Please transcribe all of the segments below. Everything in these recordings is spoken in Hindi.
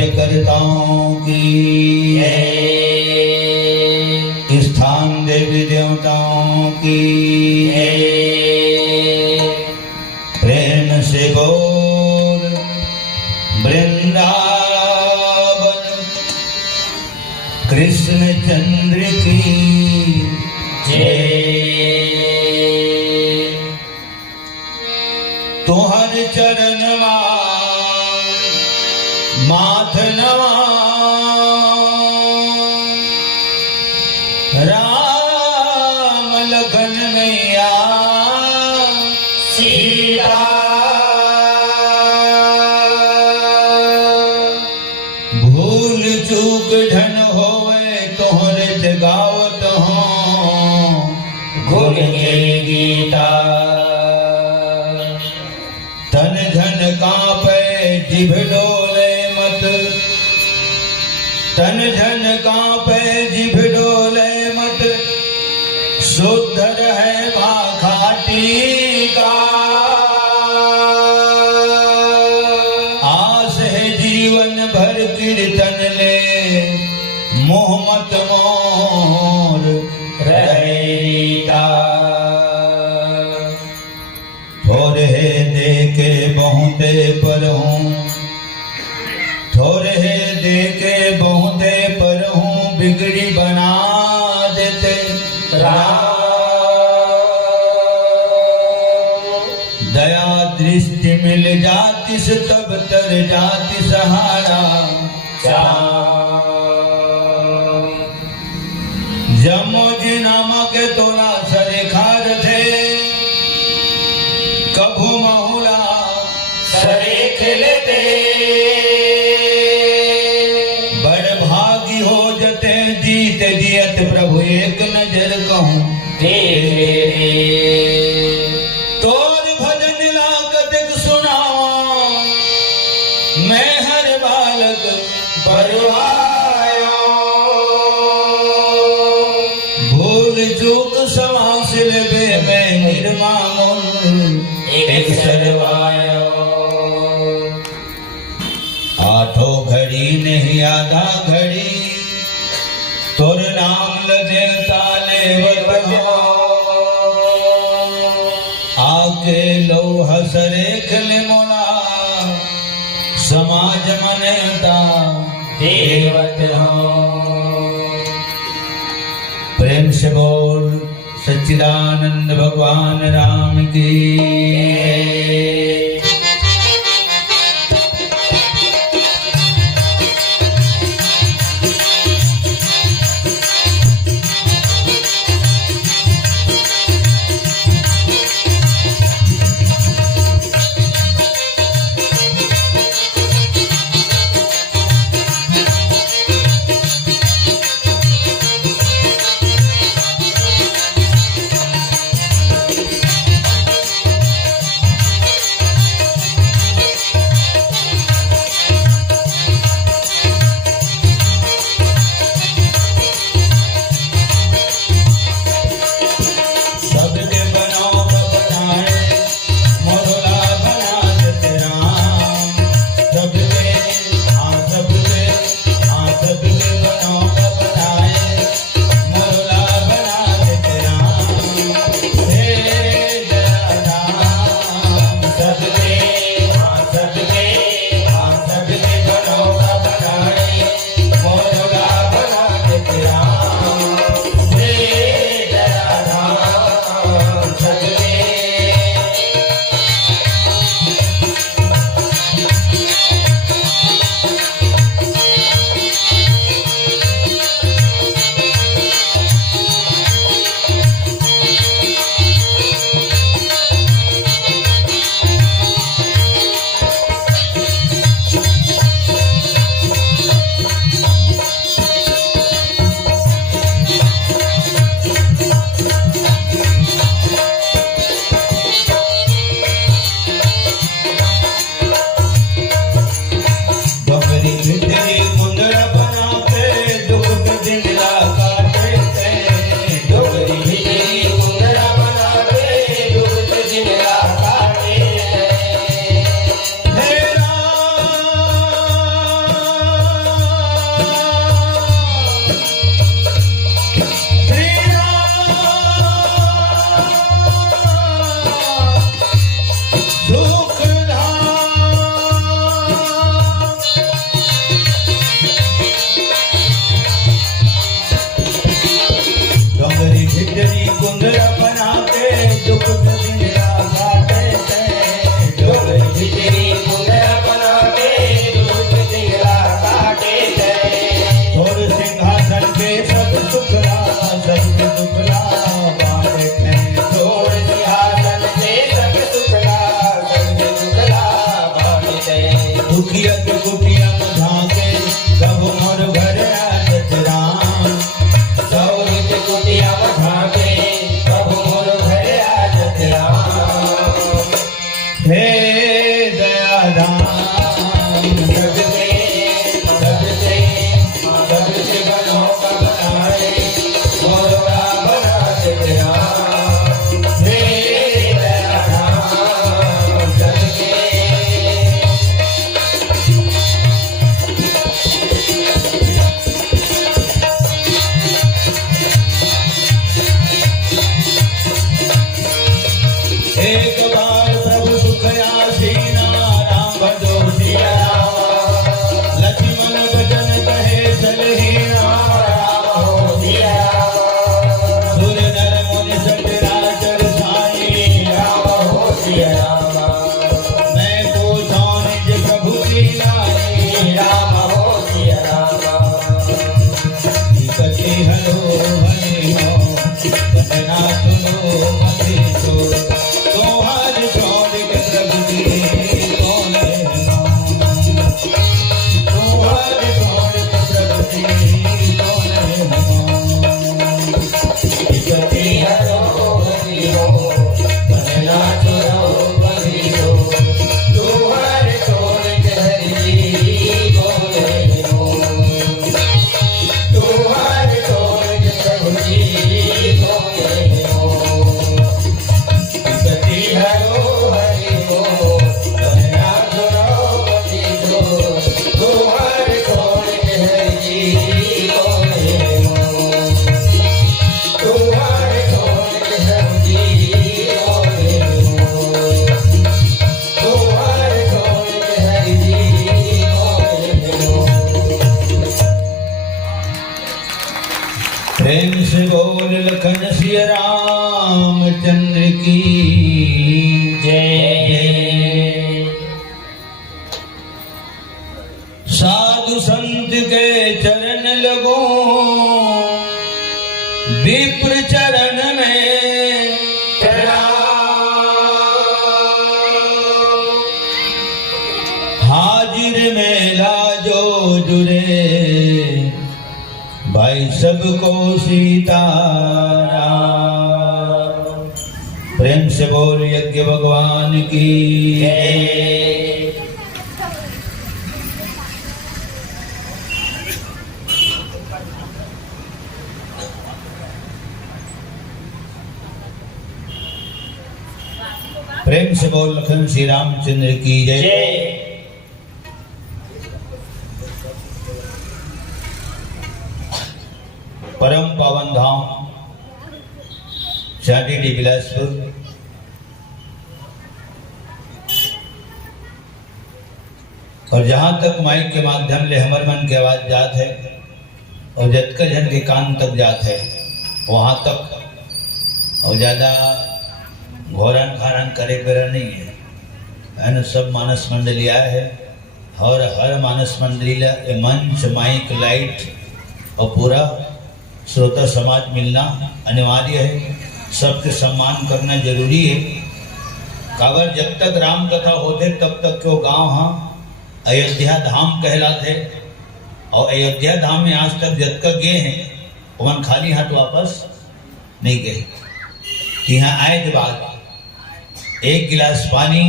यज्ञ करताओं की, स्थान देवी देवताओं की, प्रेम से बोल वृंदावन कृष्ण चंद्र की जय। तुहर चरण माथ नवा, राम लखन मैया सीता, भूल चूक ढन होवे तोहरे जगावत हो, गुण के गीता। तन धन कांपे जिभ डोले मत, तन धन कांपे जिभ डोले मत, शुद्ध रहे खाटी का। आस है जीवन भर कीर्तन ले, मोह मत मोर रहे रीता। थोड़े दे के बहुते पर हूँ, थोड़े दे के बहुते पर हूँ, बिगड़ी बना देते राम। दया दृष्टि मिल जाती से तब तर जाती सहारा। जमोजी नामक तोरा सरे खार थे, कभू महुला सरे खेलते। बड़ भागी हो जते जीत जियत प्रभु एक नजर कहूँ तेरे। तोर भजन लाकत सुनावा, मैं हर बालक बरवाया। भूल चूक सवासिल बे मैं निर्मामुल एक सरवाया। आठों घड़ी नहीं आधा घड़ी, तोर नाम लगे ताले बजा। आके लो हसरे खिल मोला, समाज मनता देवत हो। प्रेम से बोल सच्चिदानंद भगवान राम की। दुखियत कुटिया झाके कब मोर घर आजत राम। सौरित कुटिया झाके कब मोर घर आजत राम। हे दयाधाम सबसे बनो कब आए मोर बनात राम। हे दयाधाम सबके एक बार प्रभु सुख आसीना राम भजो सिया राम। लक्ष्मण बचन कहे चलहि राम राम हो सिया राम। सुर नर मुनि सचराचर साई राम हो सिया राम। मैं पूछा निज प्रभु की नाई राम हो सिया राम। कति हलो हरि हो कहना सुनो मति सो तुम्हार छोड़ के प्रभु की कौन है नाम। तुम्हार छोड़ के प्रभु की कौन है नाम। कति हरो हरि हो कहना सुनो मति सो तुम्हारे छोड़ के हरि जी कौन है हो। तुम्हारे छोड़ के प्रभु जी कौन है हो। कति हरो हरि हो कहना सुनो मति सो तुम्हारे छोड़ के हरि जी कौन है हो। तुम्हारे छोड़ के हरि जी कौन है हो। तुम्हारे छोड़ के हरि जी कौन है हो। प्रेम से बोल लखन सिया रामचंद्र की जय। साधु संत के चरण लगो विप्र चरण में हाजिर में लाजो जुरे भाई सबको सीताराम। प्रेम से बोल यज्ञ भगवान की जय। प्रेम से बोल लखन श्री रामचंद्र की जय। जय। परम पावन धाम शादी बिलासपुर और जहां तक माइक के माध्यम ले हमर मन के आवाज जात है और जतका जन के कान तक जात है वहां तक और ज्यादा घोरन खारन करे बेरा नहीं है ना। सब मानस मंडली आए है और हर मानस मंडली ला ये मंच माइक लाइट और पूरा श्रोता समाज मिलना अनिवार्य है। सबके सम्मान करना जरूरी है। कागर जब तक राम कथा होते तब तक क्यों गांव हाँ अयोध्या धाम कहलाते और अयोध्या धाम में आज तक जब तक गए हैं वह खाली हाथ वापस नहीं गए। यहाँ आए के बाद एक गिलास पानी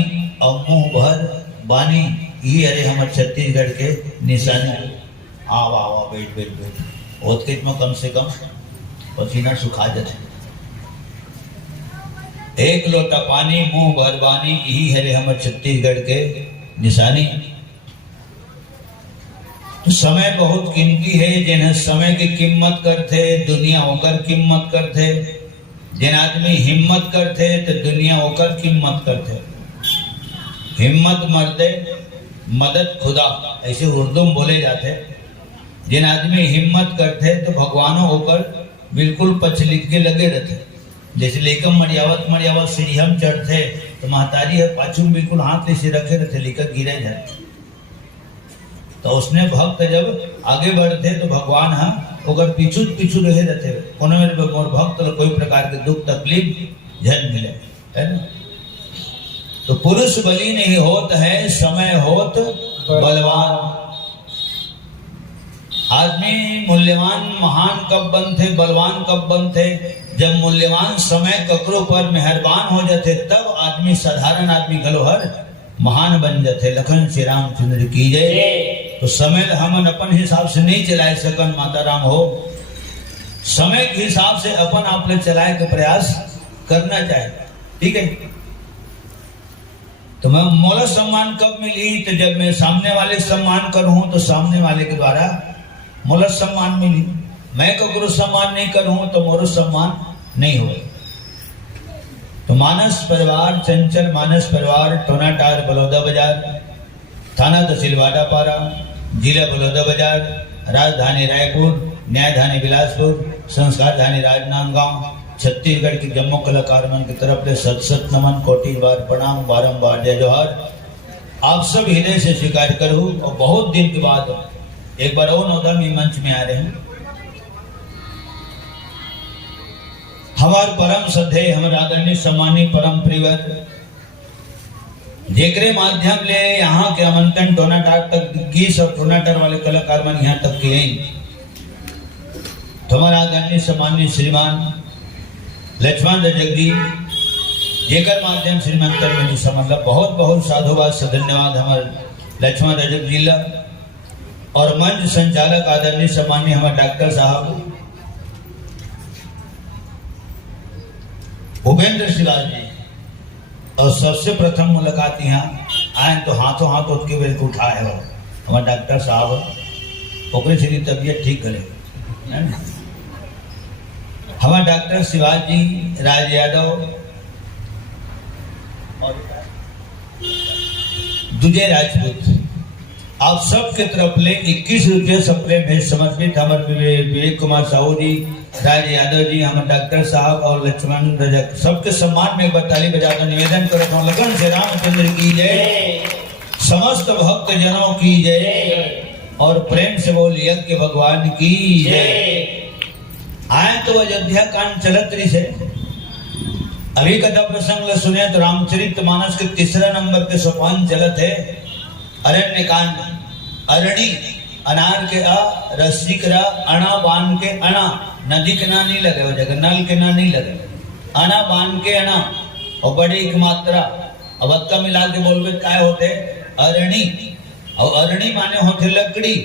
और मुंह भर बानी ये अरे हमारे छत्तीसगढ़ के निशानी। आवा आवा बैठ बैठ बैठ बहुत कित में कम से कम पसीना सुखा जाते। एक लोटा पानी मुंह भर बानी यही है रे हमारे छत्तीसगढ़ के निशानी। तो समय बहुत कीमती है। जिन्हें समय की कीमत करते दुनिया होकर कीमत करते। जिन आदमी हिम्मत करते तो दुनिया होकर कीमत करते। हिम्मत मर्दे मदद खुदा ऐसे उर्दू में बोले जाते। जिन आदमी हिम्मत करते तो भगवानों होकर बिल्कुल पछलित के लगे रहते। जैसे लेकर मरियावत सीढ़ियम चढ़ते तो महतारी है पाछू बिल्कुल हाथ ऐसे रखे रहते लेकर गिरे जाते। तो उसने भक्त जब आगे बढ़ते तो भगवान हाँ ओकर पीछू रहे रहते। कोनो मोर भक्त कोई प्रकार के दुख तकलीफ झन मिले है ना। तो पुरुष बलि नहीं होत है समय होत बलवान। आदमी मूल्यवान महान कब बनते, बलवान कब बनते? जब मूल्यवान समय ककरो पर मेहरबान हो जाते, तब आदमी साधारण आदमी गलोहर महान बन जाते। लखन श्री रामचंद्र की जय। तो समय हमन अपन हिसाब से नहीं चलाए सकन, माता राम हो। समय के हिसाब से अपन आप लोग चलाए के प्रयास करना चाहिए, ठीक है। तो मैं मोला सम्मान कब मिली? तो जब मैं सामने वाले सम्मान करूं तो सामने वाले के द्वारा मोला सम्मान मिली। मैं ककरो सम्मान नहीं करूं तो मोरो सम्मान नहीं हो। तो मानस परिवार, चंचल मानस परिवार, टोनाटार, बलौदा बाजार, थाना तहसील वाडापारा, जिला बलौदा बाजार, राजधानी रायपुर, न्यायधानी बिलासपुर, संस्कार धानी राजनांदगांव, छत्तीसगढ़ की जम्मू कलाकार मन की तरफ से सत सत नमन, कोटि बार प्रणाम, बारंबार जय जोहर। आप सब हृदय से स्वीकार करूं। और बहुत दिन के बाद एक बार और नौदम मंच में आ रहे हैं। हमार परम श्रद्धेय, हमारे आदरणीय सम्मानित परम प्रियवर, जेकरे माध्यम ले यहाँ के आमंत्रण टोनाटार तक गीस और टोनाटार वाले कलाकार मन यहाँ तक के हैं। तो हमारा आदरणीय सम्मानित श्रीमान लक्ष्मण रजक जी, जेकर माध्यम श्रीमंतर में मतलब बहुत बहुत साधुवाद से धन्यवाद हमारे लक्ष्मण रजक जी ला। और मंच संचालक आदरणीय सम्मानीय हमारे डॉक्टर साहब भूपेंद्र शिवाल जी। और सबसे प्रथम मुलाकात यहाँ आए तो हाथों हाथ उसके बेल को उठाए हो हमारे डॉक्टर साहब, ओकरे से तबियत ठीक करे। हमारे डॉक्टर शिवाजी राज यादव और दुजय राजपूत, आप सब के तरफ ले 21 रुपये सप्ले भेज समर्पित हमारे विवेक कुमार साहू जी, राज यादव जी, हमारे डॉक्टर साहब और लक्ष्मण रजक, सबके सम्मान में एक बार ताली बजाकर निवेदन करता हूँ। लगन से रामचंद्र की जय, समस्त भक्त जनों की जय, और प्रेम से बोल यज्ञ भगवान की जय। आए तो अयोध्या कांड चलत रही से अभी कथा प्रसंग सुने तो रामचरित मानस के तीसरा नंबर के सोपान चलत है अरण्य कांड। अरणी अनार के अ, रस्सी के रा, अणा बांध के अणा, नदी के ना नहीं लगे हो जगह, नल के ना नहीं लगे, अणा बांध के अणा, और बड़ी एक मात्रा अब अक्का मिला के बोलबे क्या होते? अरणी। और अरणी माने होते लकड़ी,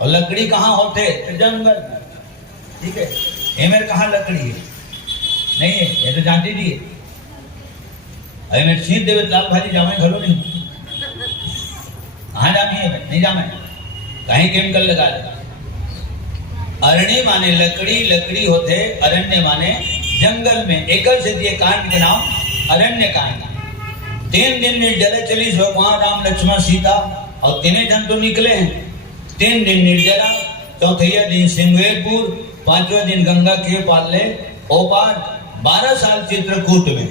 और लकड़ी कहाँ होते? जंगल, ठीक है। एमेर कहाँ लकड़ी है? नहीं है, ये तो जानती थी। अरे मैं सीध देवे लाल भाजी जामे घलो नहीं, कहाँ जामी है? नहीं जामे, कहीं केमिकल लगा दे। अरण्य माने लकड़ी, लकड़ी होते अरण्य माने जंगल में। एक से दिए कांड के नाम अरण्य कांड। 3 दिन निर्जला चली भगवान राम लक्ष्मण सीता, और 3 जन तो निकले हैं। 3 दिन निर्जला, चौथैया दिन सिंगवेरपुर, 5वां दिन गंगा के पाले ओपार, 12 साल चित्रकूट में।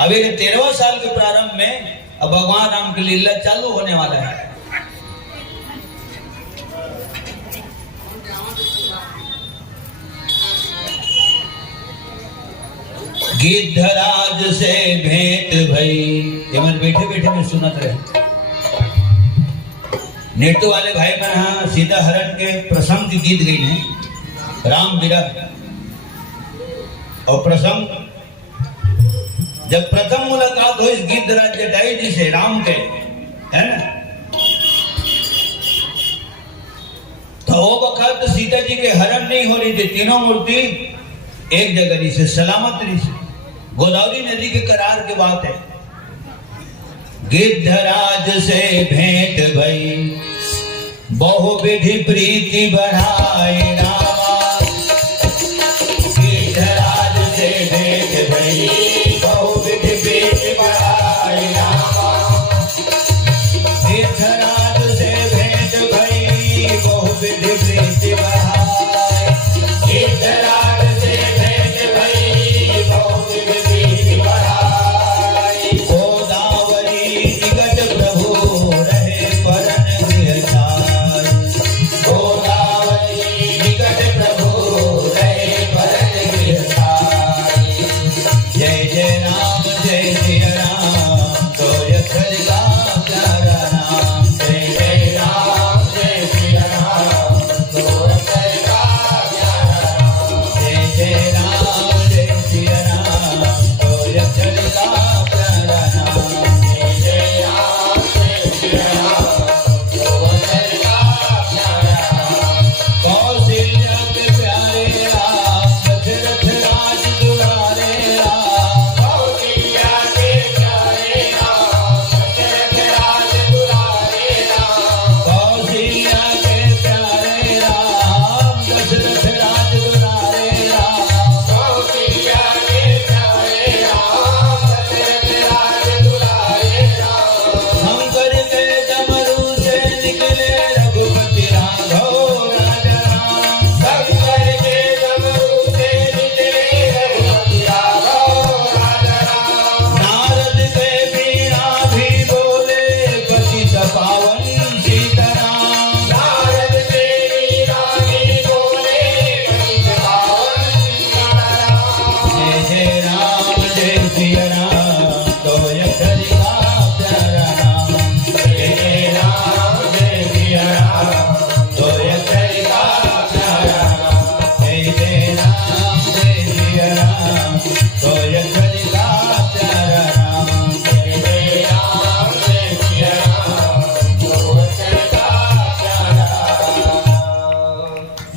अभी 13वां साल के प्रारंभ में अब भगवान राम की लीला चालू होने वाला है। गिद्धराज से भेंट भई, ये मन बैठे बैठे में सुनत रहे। नेटू वाले भाई मन हाँ सीता हरण के प्रसंग की गीत गई है, राम विरह। और प्रसंग जब प्रथम मुलाकात हो इस गिद्धराज जटायु जी से राम के, है ना, तो वो वक्त सीता जी के हरण नहीं हो रही थी। तीनों मूर्ति एक जगह रही से, सलामत रही से। गोदावरी नदी के करार के बात है। गिद्धराज से भेंट भई, बहु विधि प्रीति बढ़ाए रामा। गिद्धराज से भेंट भई, बहु विधि प्रीति बढ़ाए रामा। गिद्धराज से भेंट भई, बहु विधि प्रीति बढ़ाए। गिद्धराज से भेंट भई, बहु विधि प्रीति बढ़ाए। गोदावरी निकट प्रभु रहे परन गृह चार। गोदावरी निकट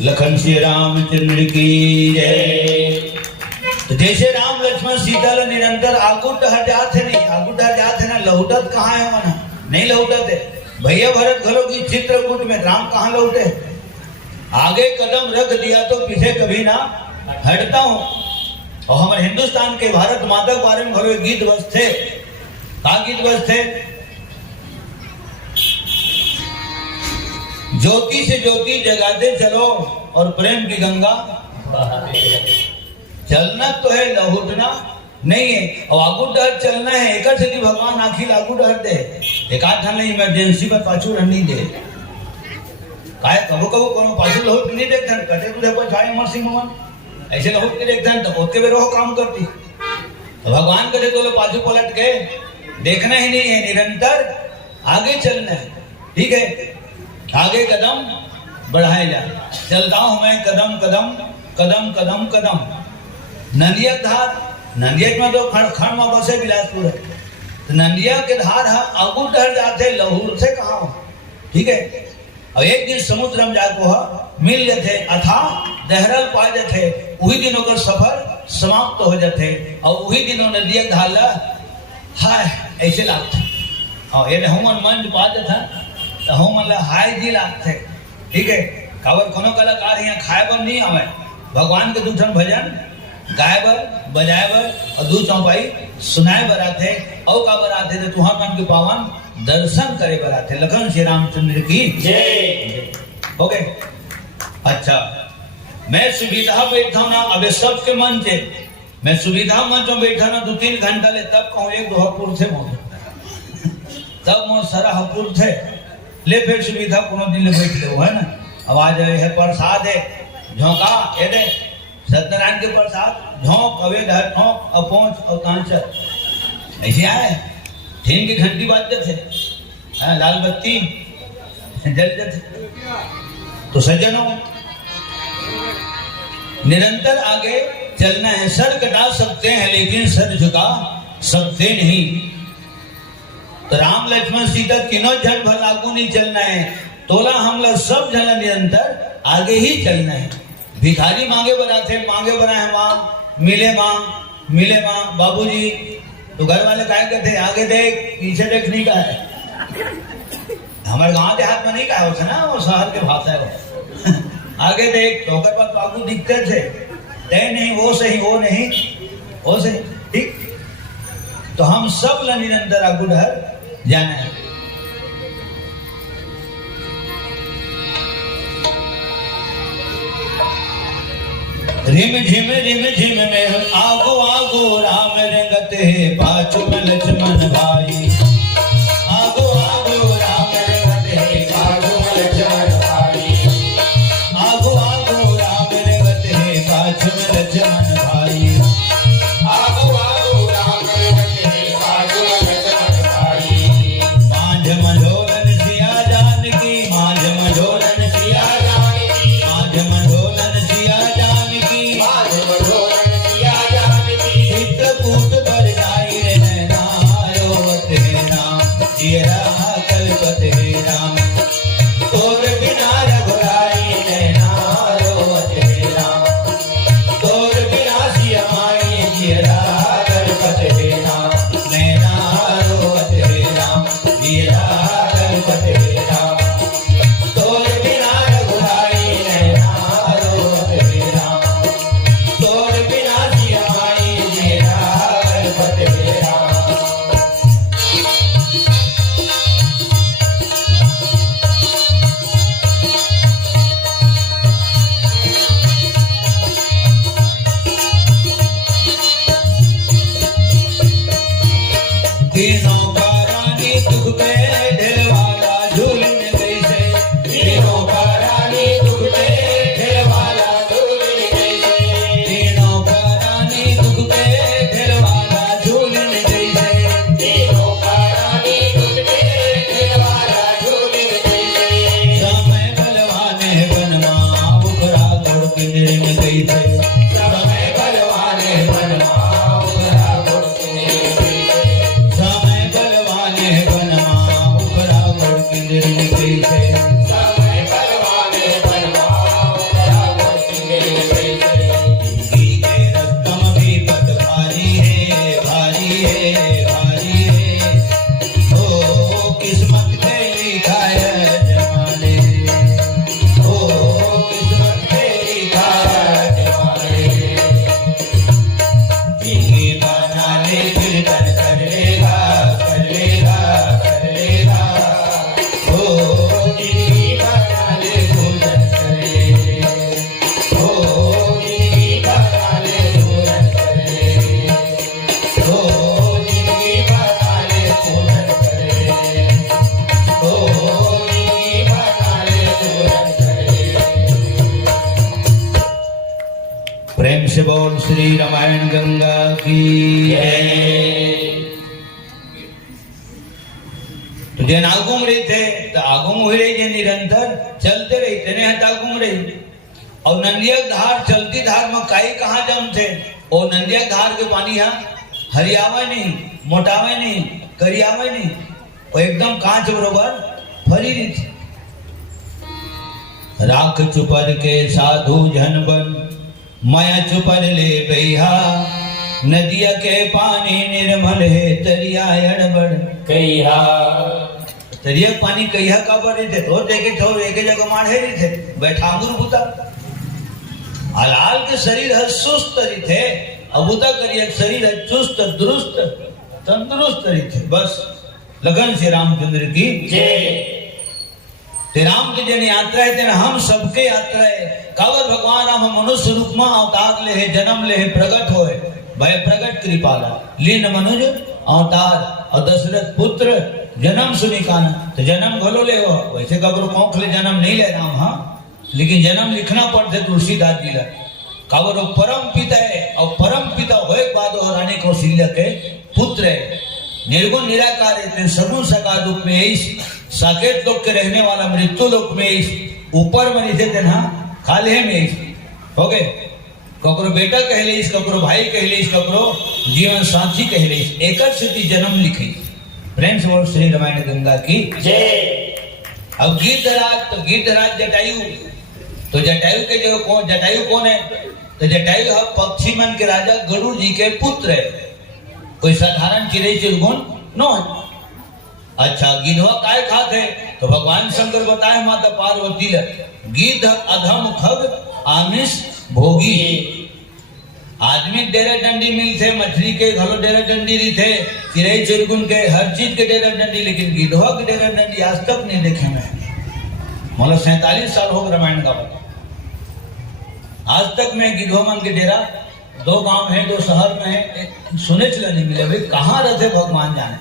लखन श्री रामचंद्र की जय। तो जैसे राम लक्ष्मण सीता ल निरंतर आगुट हर जात है, नहीं आगुट हर जात है ना, लहुटत कहाँ है वहां, नहीं लहुटत है। भैया भरत घलो की चित्रकूट में राम कहाँ लौटे, आगे कदम रख दिया तो पीछे कभी ना हटता हूं। और हमारे हिंदुस्तान के भारत माता के बारे में घलो गीत बजते, का गीत बजते, ज्योति से ज्योति जगाते चलो और प्रेम की गंगा चलना तो है, लहुटना नहीं है। और आगू डर चलना है, एक से भगवान आखिर आगू डर दे, एक आध इमरजेंसी पर पाछू रन नहीं दे। काय कबो कबो कोनो पाछू लहुट नहीं देखता, कटे तुझे पर छाए अमर सिंह मोहन ऐसे लहुट के देखता तो ओके बेरो काम करती। तो भगवान करे तो पाछू पलट के देखना ही नहीं है, निरंतर आगे चलना है। ठीक है, आगे कदम बढ़ाए जा, चलता हूं मैं कदम कदम कदम कदम कदम। नंदिया धार, नंदिया में तो खंड में बसे बिलासपुर है, तो नंदिया के धार है आगू डर जाते, लहूर से कहा हो। ठीक है, और एक दिन समुद्र में जाको मिल जाते अथा दहरल पा जाते, वही दिनों का सफर समाप्त हो जाते, और वही दिनों नदिया धार हाय ऐसे लागते। और ये हम मन पा जाता तो हम मतलब हाय जी लागते। ठीक है, काबर कोनो कलाकार यहाँ खाए बर नहीं आवे, भगवान के दूठन भजन गाय बर बजाए बर और दू चौपाई सुनाए बर आते, और का बर आते तो तुहार मन के पावन दर्शन करे बर आते। लखन श्री रामचंद्र की जय। हो गए। अच्छा, मैं सुविधा बैठा ना, अबे सबके मन से मैं सुविधा मंच में बैठा ना 2-3 घंटा ले, तब कहूँ एक दोहपुर थे मोह तब मोह सरहपुर थे ले, फिर सुविधा कोनो दिन ले बैठ ले है ना। आवाज है प्रसाद है झोंका ये दे सत्यनारायण के प्रसाद झोंक अवेद हर ठोंक अपोंच और कांचर ऐसे आए, 3 की घंटी बाजते थे, लाल बत्ती जल जाते। तो सज्जनों, निरंतर आगे चलना है। सर कटा सकते हैं लेकिन सर झुका सकते नहीं। तो राम लक्ष्मण सीता तीनों जन भर लागू नहीं चलना है, तोला हम लोग सब जन निरंतर आगे ही चलना है। भिखारी मांगे बनाते, मांगे बनाए माँ मिले माँ बाबूजी, तो घर वाले क्या कहते, आगे देख पीछे देख नहीं कहा है। हमारे गांव देहात में नहीं कहा होता ना, वो शहर के भाषा है वो आगे देख तो बाबू दिखते थे, नहीं वो सही वो नहीं वो सही। ठीक, तो हम सब ला निरंतर आगू डर जाना है। रिम झिम में आगो आगो राम रंगत है, पाछू में लक्ष्मण भाई। आगो आगो राम रंगत है, पाछू में लक्ष्मण भाई। आगो आगो राम रंगत है, पाछू में लक्ष्मण भाई। आगो आगो राम रंगत है, पाछू में लक्ष्मण भाई। मांझ मंझोलन सिया जानकी, मांझ मंझोलन सिया जानकी, मांझ मंझोलन सिया कल्पते राम, तोर बिना रघुराई नैना रोवते राम, तोर बिना सियाई जियरा कल्पते राम, नैना रोवते राम, जियरा कल्पते राम, तोर बिना रघुराई नैना रोवते राम, तोर बिना सियाई जियरा कल्पते राम। तीनों का रानी दुख पे ढेलवाला झूलन कैसे, तीनों का रानी दुख पे ढेलवाला झूलन कैसे, तीनों का रानी दुख पे ढेलवाला झूलन कैसे, तीनों का रानी दुख पे ढेलवाला झूलन कैसे। समय बलवाने बनवा बुकरा गुड़ की निर्म कैसे, समय बलवाने बनवा बुकरा गुड़ की निर्म कैसे, समय बलवाने बनवा उपरा गुड़ की निर्म कैसे, समय बलवाने बनवा उपरा से बोल श्री रामायण गंगा की तो जेन आगुम रही थे तो आगुम हुई रही जे निरंतर चलते रही तेने हट आगुम रही और नंदिया धार चलती धार में काई कहाँ जम थे और नंदिया धार के पानी यहाँ हरियावे नहीं मोटावे नहीं करियावे नहीं और एकदम कांच बरोबर फरी रही थी। राख चुपर के साधु जन बन माया चुपर ले बैहा नदिया के पानी निर्मल है तरिया अड़बड़ कहिया तरिया पानी कहिया का पर रहे थे तो देखे तो एक जगह माढ़े रहे थे बैठा बुता हलाल के शरीर है सुस्त रही थे अबुता करिए शरीर है चुस्त दुरुस्त तंदुरुस्त रही थे। बस लगन से रामचंद्र की ते राम की जन यात्रा है तेना हम सबके यात्रा है कावर भगवान राम मनुष्य रूप में अवतार ले है जन्म ले है प्रकट होए भय प्रकट कृपाला लीन मनुज अवतार और दशरथ पुत्र जन्म सुनी काना तो जन्म घलो ले हो वैसे कबरो कौख ले जन्म नहीं ले राम हाँ लेकिन जन्म लिखना पड़ते तुलसीदास जी ला कावर परम पिता है और परम पिता होए बाद और रानी कौशल्या के पुत्र है निर्गुण निराकार है सगुण साकार रूप में इस साकेत लोक के रहने वाला मृत्यु लोक में इस ऊपर में नीचे तेना खाले में इस हो गए ककरो बेटा कहले इस ककरो भाई कहले इस ककरो जीवन साथी कहले इस एक स्थिति जन्म लिखी प्रेम से बोल श्री रामायण गंगा की जय। अब गिद्धराज जटायु तो जटायु के जो कौन जटायु कौन है तो जटायु है पक्षी मन के राजा गरुड़ जी के पुत्र है कोई साधारण चिड़ै चिरगुन नो है। अच्छा गिद्धवा काय खाते तो भगवान शंकर बताए माता पार्वती ले गिद्ध अधम खग आमिष भोगी आदमी डेरा डंडी मिलते मछली के घलो डेरा डंडी रही थे चिड़ै चिरगुन के हर चीज के डेरा डंडी लेकिन गिद्धवा के डेरा डंडी आज तक नहीं देखे मैं मतलब 47 साल हो रामायण का आज तक मैं गिद्धवा मन के डेरा 2 गांव है 2 शहर में है सुने चला नहीं मिले भाई कहाँ रहते भगवान जाने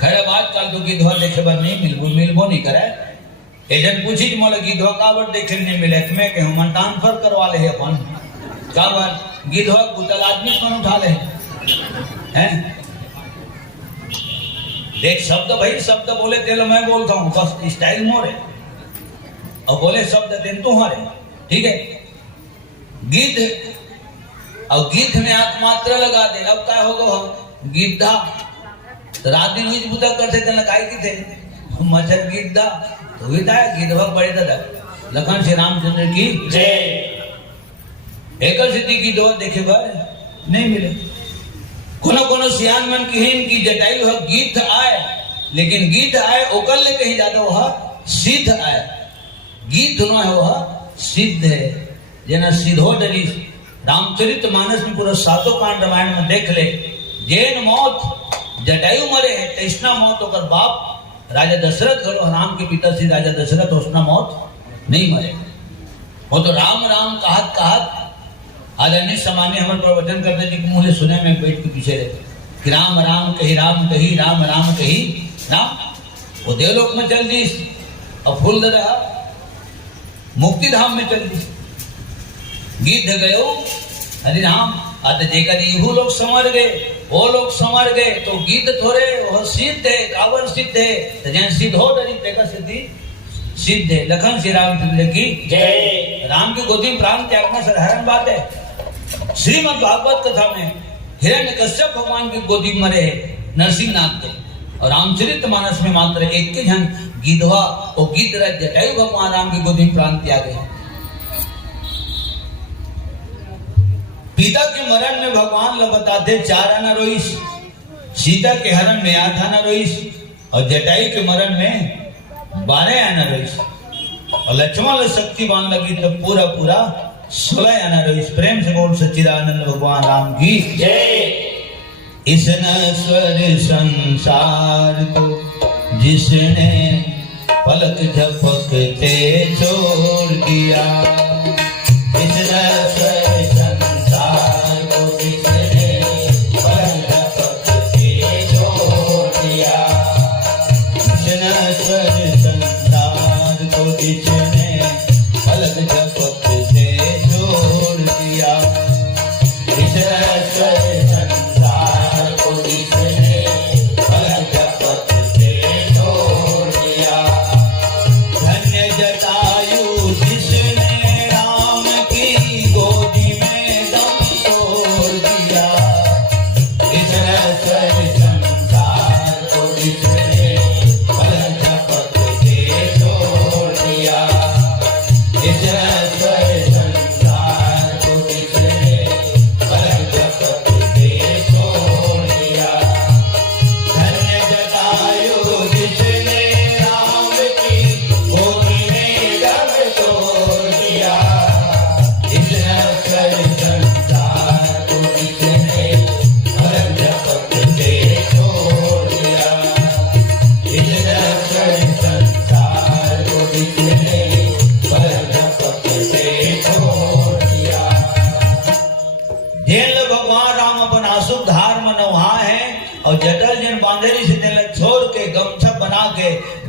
खैर बात कल तो गिद्धवा देखे बर नहीं मिलबो नहीं करे एजन पूछी मोला गिद्धवा काबर देखे नहीं मिले मैं के हम ट्रांसफर करवा ले अपन काबर गिद्धवा कुतल आदमी कौन उठा ले हैं देख शब्द भाई शब्द बोले तेलो मैं बोलता हूँ बस स्टाइल मोरे और बोले शब्द तेन तुम्हारे ठीक है गिद्ध और गिद्ध में आंख मात्रा लगा दे अब क्या होगा गिद्धा तो रात दिन हुई बुता करते थे लगाई की थे मच्छर गिद्धा तो गिद्धा गिद्धवा बड़े दादा लखन श्री रामचंद्र की जय। एक स्थिति की दो देखे बार नहीं मिले कोनो कोनो सियान मन की हिन की जटायु है गिद्ध आए लेकिन गिद्ध आए ओकल ले कहीं ज्यादा वह सिद्ध आए गिद्ध न है वह सिद्ध है जना सिद्धो डरी रामचरित मानस में पूरा 7 कांड रामायण में देख ले जैन मौत जटायु मरे है तैसना मौत होकर बाप राजा दशरथ घरो राम के पिता श्री राजा दशरथ उसना मौत नहीं मरे वो तो राम राम कहत आदरणीय सामान्य हमारे प्रवचन करते जी मुझे सुने में बैठ के पीछे रहते कि राम राम कही राम कही राम वो देवलोक में चल दी और फूल रहा मुक्ति धाम में चल दी गिद्ध गयो हरि राम आते जेकर इहू लोग समर गए वो लोग समर गए तो गिद्ध थोड़े वो सिद्ध है कावर सिद्ध है तो जैन सिद्ध हो डरी तेका सिद्धि सिद्ध है लखन श्री रामचंद्र की जय। राम की गोदी में प्राण त्यागना साधारण बात है श्रीमद् भागवत कथा में हिरण्यकश्यप भगवान की गोदी में मरे नरसिंहनाथ के और रामचरित मानस में मात्र एक के जन गिद्धवा और गिद्धराज जटायु भगवान राम की गोदी में प्राण त्यागे पिता के मरण में भगवान लोग बताते 4 आना रोइस सीता के हरण में 8 आना रोइस और जटायु के मरण में 12 आना रोइस और लक्ष्मण शक्तिवान लगी तो पूरा 16 आना रोइस प्रेम से बोल सच्चिदानंद भगवान राम की जय। इस नश्वर संसार को जिसने पलक झपकते छोड़ दिया इस नश्वर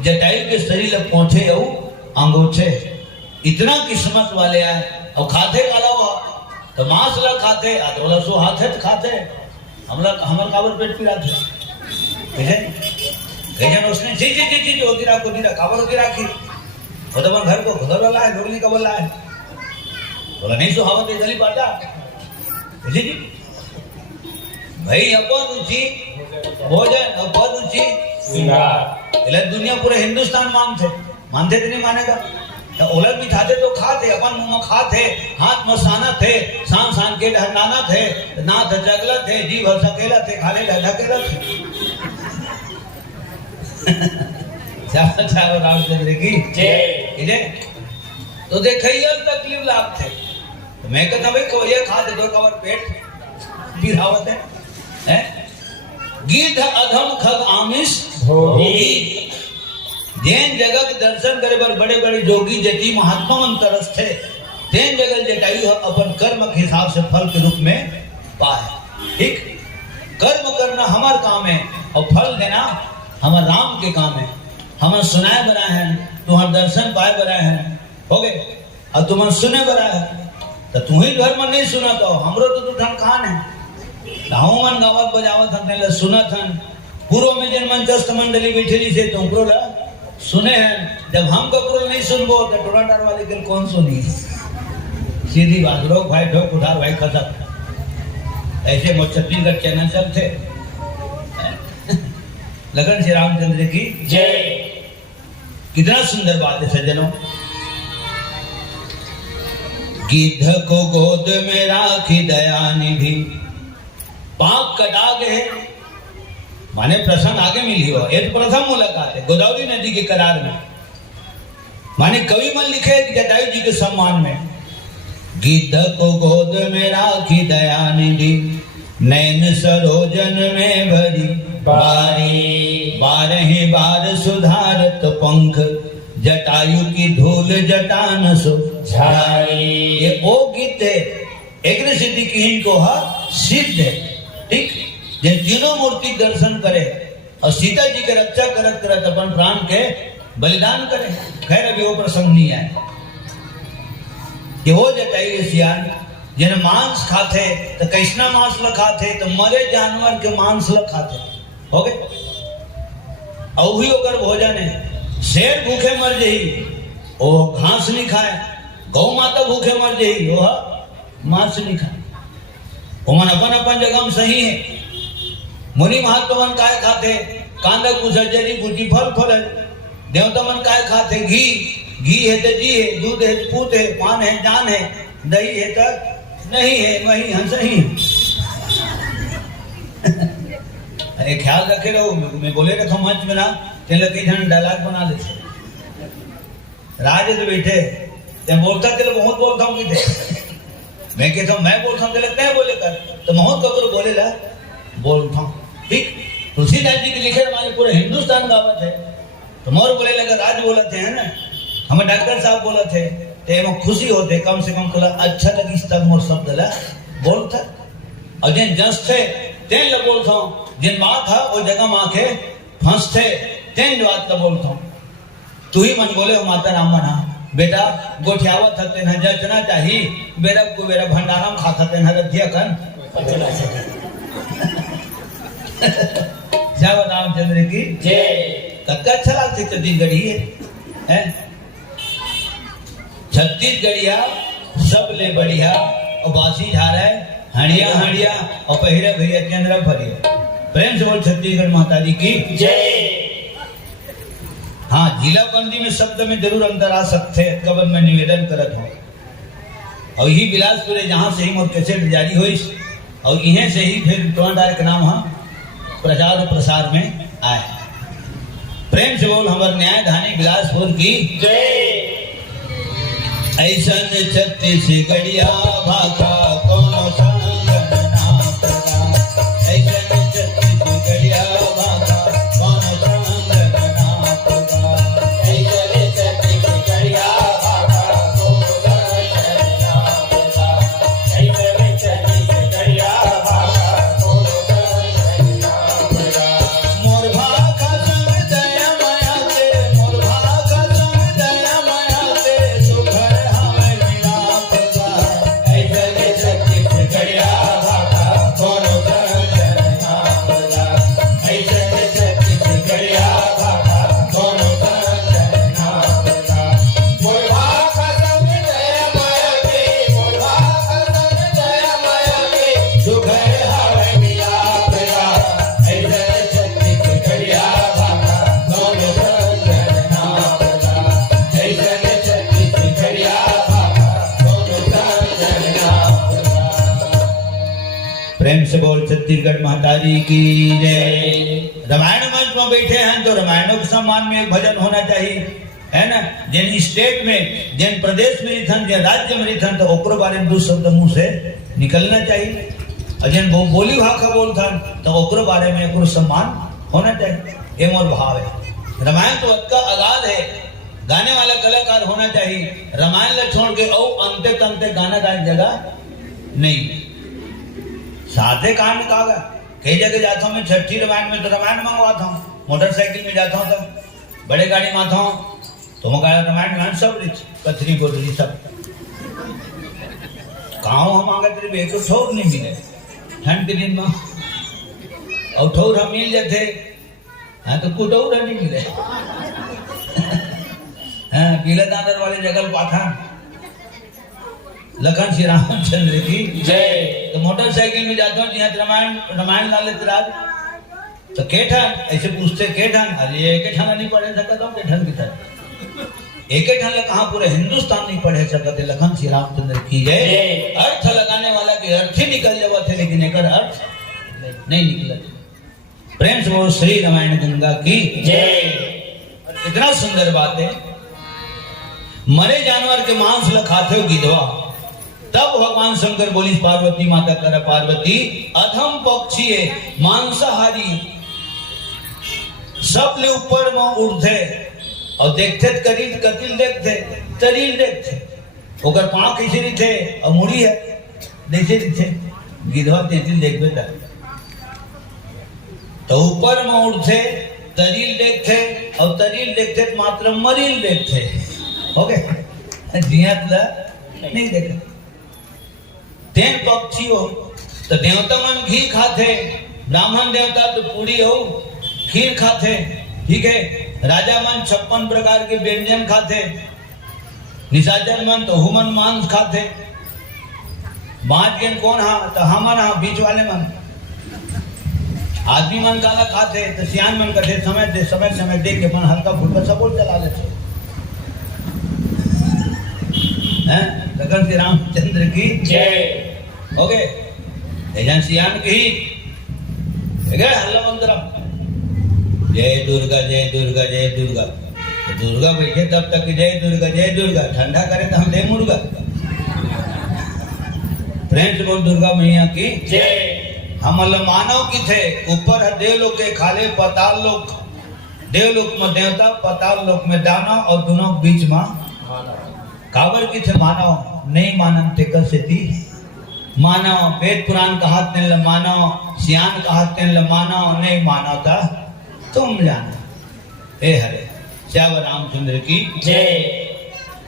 जटायु के शरीर पोंठे और अंगूठे इतना किस्मत वाले आए और खाते काला हुआ तो मांस ला खाते तो लसो हाथे तो खाते हमारे काबर पेट पिराते गजन उसने जी जी जी जी होती रहा काबर होती राखी वो तो घर को घर वाला है डोगली का बोला है बोला नहीं सुहावत है गली पाटा जी जी भाई अपन ऊंची भोजन अपन ऊंची એટલે दुनिया पूरे हिंदुस्तान मानते तो नहीं मानेगा तो ओलग भी खाते तो खाते अपन मुंह में खाते हाथ में साना थे शान के नाना थे नाथ जगला थे जीव सकेला थे खाले ढकेला थे चारो रामचंद्र की जय तो देखिए तकलीफ लाभ थे तो मैं कहता भाई कोरिया खा दे दो कवर पेट बिरावत है गीध अधम खग आमिष भोगी जैन जगह के दर्शन करे पर बड़े बड़े जोगी जटी महात्मा मन तरस थे जैन जगह जटायु अपन कर्म के हिसाब से फल के रूप में पाए ठीक कर्म करना हमार काम है और फल देना हमार राम के काम है हमें सुनाए बनाए हैं तुम्हारे दर्शन पाए बनाए हैं हो गए और तुम्हें सुने बनाए हैं तो तू ही घर में नहीं सुना तो हमरो तो तू ठन खान है मन गावत बजावत हमने सुनत हन पूर्व में जन मंचस्थ मंडली बैठेली से तुमको सुने हैं जब हम कपड़ो नहीं सुनबो तो टोलाटार वाले के कौन सुनी सीधी बात लोग भाई ठोक उधार भाई खत्म ऐसे वो छत्तीसगढ़ चैनल चलते लगन श्री रामचंद्र की जय कितना सुंदर बात है सज्जनों गिद्ध को गोद में राखी दया निधि पाक कटा गए माने प्रसंग आगे मिली हो ये तो प्रथम मुलाकात है गोदावरी नदी के करार में माने कवि मन लिखे जटायु जी के सम्मान में गिद्ध को गोद में राखी दया निधि नैन सरोजन में भरी बारी बारह बार सुधारत पंख जटायु की धूल जटान सो झारी ये वो गीत है एक सिद्धि की इनको सिद्ध है ठीक जिन तीनों मूर्ति दर्शन करे और सीता जी के रक्षा करत करत अपन प्राण के बलिदान करे खैर अभी वो प्रसंग नहीं आए कि वो जटायु सियान जिन मांस खाते तो कैसना मांस ल खाते तो मरे जानवर के मांस ल खाते हो गए और भी अगर भोजन है शेर भूखे मर जाई ओ घास नहीं खाए गौ माता भूखे मर जाई वो मांस नहीं खाए मन अपन अपन जगह में सही है मुनि महात्मा मन काय खाते कांदा कुसर्जरी बूटी फल फल देवता मन काय खाते घी है तो जी है दूध है पूत है पान है जान है दही है तो नहीं है वही हम सही अरे ख्याल रखे रहो मैं बोले रखा मंच में ना तेन कई जन डायलॉग बना लेते राज तो बैठे बोलता चलो बहुत बोलता हूँ कि मैं कहता हूँ मैं बोलता हूँ लगता है बोले कर तो बहुत कबर बोले ला बोलता हूँ ठीक तुलसीदास जी के लिखे हमारे पूरे हिंदुस्तान गावत है तो मोर बोले लगा राज बोला थे है ना हमें डॉक्टर साहब बोला थे तो खुशी होते कम से कम खुला अच्छा लगी तब मोर शब्द ला बोलता और जिन जस थे तेन ल बोलता हूँ जिन बात था वो जगह माँ के फंस थे तेन बात का बोलता हूँ तू ही मन बोले हो माता राम मना बेटा गोठियावत हते न जचना चाहिए बेरा को बेरा भंडारम खाता थे न रखिया कन जय रामचंद्र की जय कक्का अच्छा लगती छत्तीसगढ़ी है छत्तीसगढ़िया सब ले बढ़िया और बासी झारा है हड़िया हड़िया और पहिरा भैया चंद्र भरिया प्रेम से बोल छत्तीसगढ़ माता जी की जय हाँ जिला बंदी में शब्द में जरूर अंतर आ सकते हैं कबर में निवेदन करत हूँ और यही बिलासपुर जहाँ से ही मोर कैसेट जारी हुई और इन्हें से ही फिर टोनादार के नाम हम प्रचार और प्रसार में आए प्रेम से बोल हमारे न्याय धानी बिलासपुर की जय ऐसन छत्तीसगढ़िया भाषा कौन संग ना पता ऐसन छत्तीसगढ़िया भाषा कौन संग ना पता ऐसन छत्तीसगढ़िया भाषा कौन संग ना पता ऐसन छत्तीसगढ़िया भाषा कौन संग ना पता मोर भाषा संग दया माया के से बोल छत्तीसगढ़ महतारी की जय। रामायण मंच में बैठे हैं तो रामायणों के सम्मान में एक भजन होना चाहिए, है ना। जिन स्टेट में, जिन प्रदेश में रहन, जिन राज्य में रहन, तो ओकरो बारे में दो शब्द मुंह से निकलना चाहिए। और जिन बोली भाषा बोलथन तो ओकरो बारे में ओकरो सम्मान होना चाहिए। ये मोर भाव है। रामायण तो अत का आगाज है, गाने वाला कलाकार होना चाहिए। रामायण ला छोड़ के ओ अंते तंते गाना गाने जगह नहीं। साधे कांड कागा कई जगह जाता हूँ मैं, छठी रामायण में तो रामायण मंगवाता हूँ, मोटरसाइकिल में जाता हूँ तो बड़े गाड़ी में आता हूँ तो मैं रामायण सब कथरी गोदरी सब कहा हम आगे तेरे एक ठोर नहीं मिले ठंड के दिन में, और ठोर हम मिल जाते हाँ तो कुटौर नहीं मिले। हाँ पीला दादर वाले जगल पाठान लखन श्री रामचंद्र की जय। तो मोटरसाइकिल में जाता हूँ रामायण ला लेते राज तो केठन ऐसे पूछते केठन, अरे एक ठन नहीं पढ़े सकता हूँ, केठन की तरह एक ठन कहा पूरे हिंदुस्तान नहीं पढ़े सकते। लखन श्री रामचंद्र की जय। अर्थ लगाने वाला के अर्थ ही निकल जावा थे, लेकिन एक अर्थ नहीं निकला। प्रेम से बोलो श्री रामायण गंगा की जय। इतना सुंदर बात है, मरे जानवर के मांस ल खाते हो गिधवा, तब भगवान शंकर बोली पार्वती माता कर पार्वती अधम पक्षी है मांसाहारी सब ले ऊपर में उड़ते और देखते करीब कतिल देखते तरील देखते ओकर पांव कैसे दिखे और मुड़ी है जैसे दिखे गिधवा तेतिल देखबे तो ऊपर में उड़ते तरील देखते और तरील देखते मात्र मरील देखते हो गए जियात ला नहीं देखे। तेन पक्षी हो तो देवता मन घी खाते, ब्राह्मण देवता तो पूरी हो खीर खाते, ठीक है। राजा मन 56 प्रकार के व्यंजन खाते, निशाचर मन तो हुमन मांस खाते। बाँच गेन कौन हा तो हमन हा बीच वाले मन। आदमी मन काला खाते तो सियान मन कथे समय समय दे के मन हल्का फुल्का सब बोल चला लेते हैं। लखन श्री रामचंद्र की जय। ओके एजन सियान की हल्ला मंत्रम जय दुर्गा जय दुर्गा जय दुर्गा। तो दुर्गा बैठे तब तक जय दुर्गा ठंडा करे तो हम दे मुर्गा। प्रेम से बोल दुर्गा मैया की जय। हम मानव की थे ऊपर है देवलोक के खाले पाताल लोक, देवलोक में देवता पाताल लोक में दानव और दोनों बीच में काबर की थे मानव नहीं मानन ते कर से थी मानव वेद पुराण कहत ने मानव सियान कहत ने मानव नहीं मानव था तुम जाना। हे हरे श्याम रामचंद्र की जय।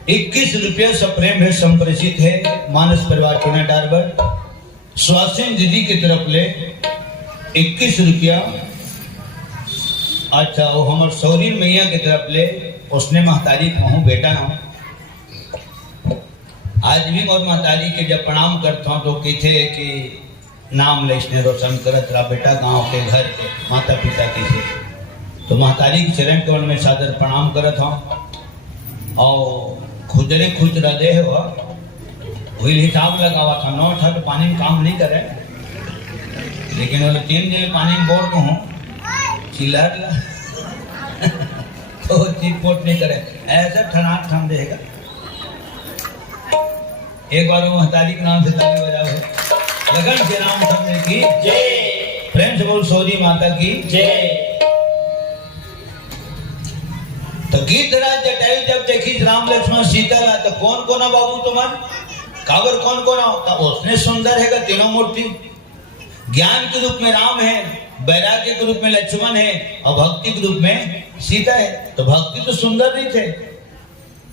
21 रुपये से प्रेम है संप्रेषित है मानस परिवार चुना डारबर स्वासिन दीदी की तरफ ले 21 रुपया। अच्छा वो हमारे सौरीन मैया की तरफ ले उसने महतारी कहूँ बेटा ना आज भी और महतारी के जब प्रणाम करता हूँ तो कहते कि नाम ले इसने रोशन करत रहा बेटा गांव के घर के माता पिता की से। तो महतारी के चरण कमल में सादर प्रणाम करत हूँ और खुजरे खुज हृदय हो वही हिसाब लगावा था 9 ठट पानी में काम नहीं करे, लेकिन वो 3 दिन पानी में बोर को हूँ चिल्लाट ला तो चिटपोट नहीं करे ऐसा ठनाट ठन देगा। एक बार वो महतारी के नाम से ताली बजाओ। लगन श्री रामचंद्र की जय। प्रेम से बोल सौरी माता की जय। तो गीत राज जटायु जब देखी राम लक्ष्मण सीता ला तो कौन कौन बाबू तुम्हार काबर कौन कौन होता उसने सुंदर है तीनों मूर्ति। ज्ञान के रूप में राम है, वैराग्य के रूप में लक्ष्मण है और भक्ति के रूप में सीता है। तो भक्ति तो सुंदर नहीं थे,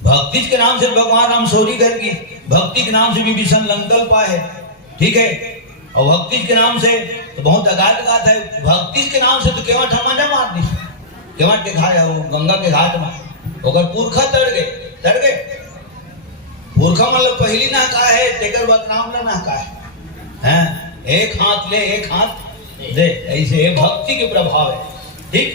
भक्ति के नाम से भगवान राम सौरी घर की, भक्ति के नाम से विभीषण लंकल पाए, ठीक है। और भक्ति के नाम से तो बहुत अगाध गात है। भक्ति के नाम से तो केवट हमारा मार दी, केवट के घाट वो गंगा के घाट में होकर पुरखा तड़ गए पुरखा मतलब पहली ना कहा है तेकर बाद नाम ना कहा है। एक हाथ ले एक हाथ दे, ऐसे भक्ति के प्रभाव है, ठीक।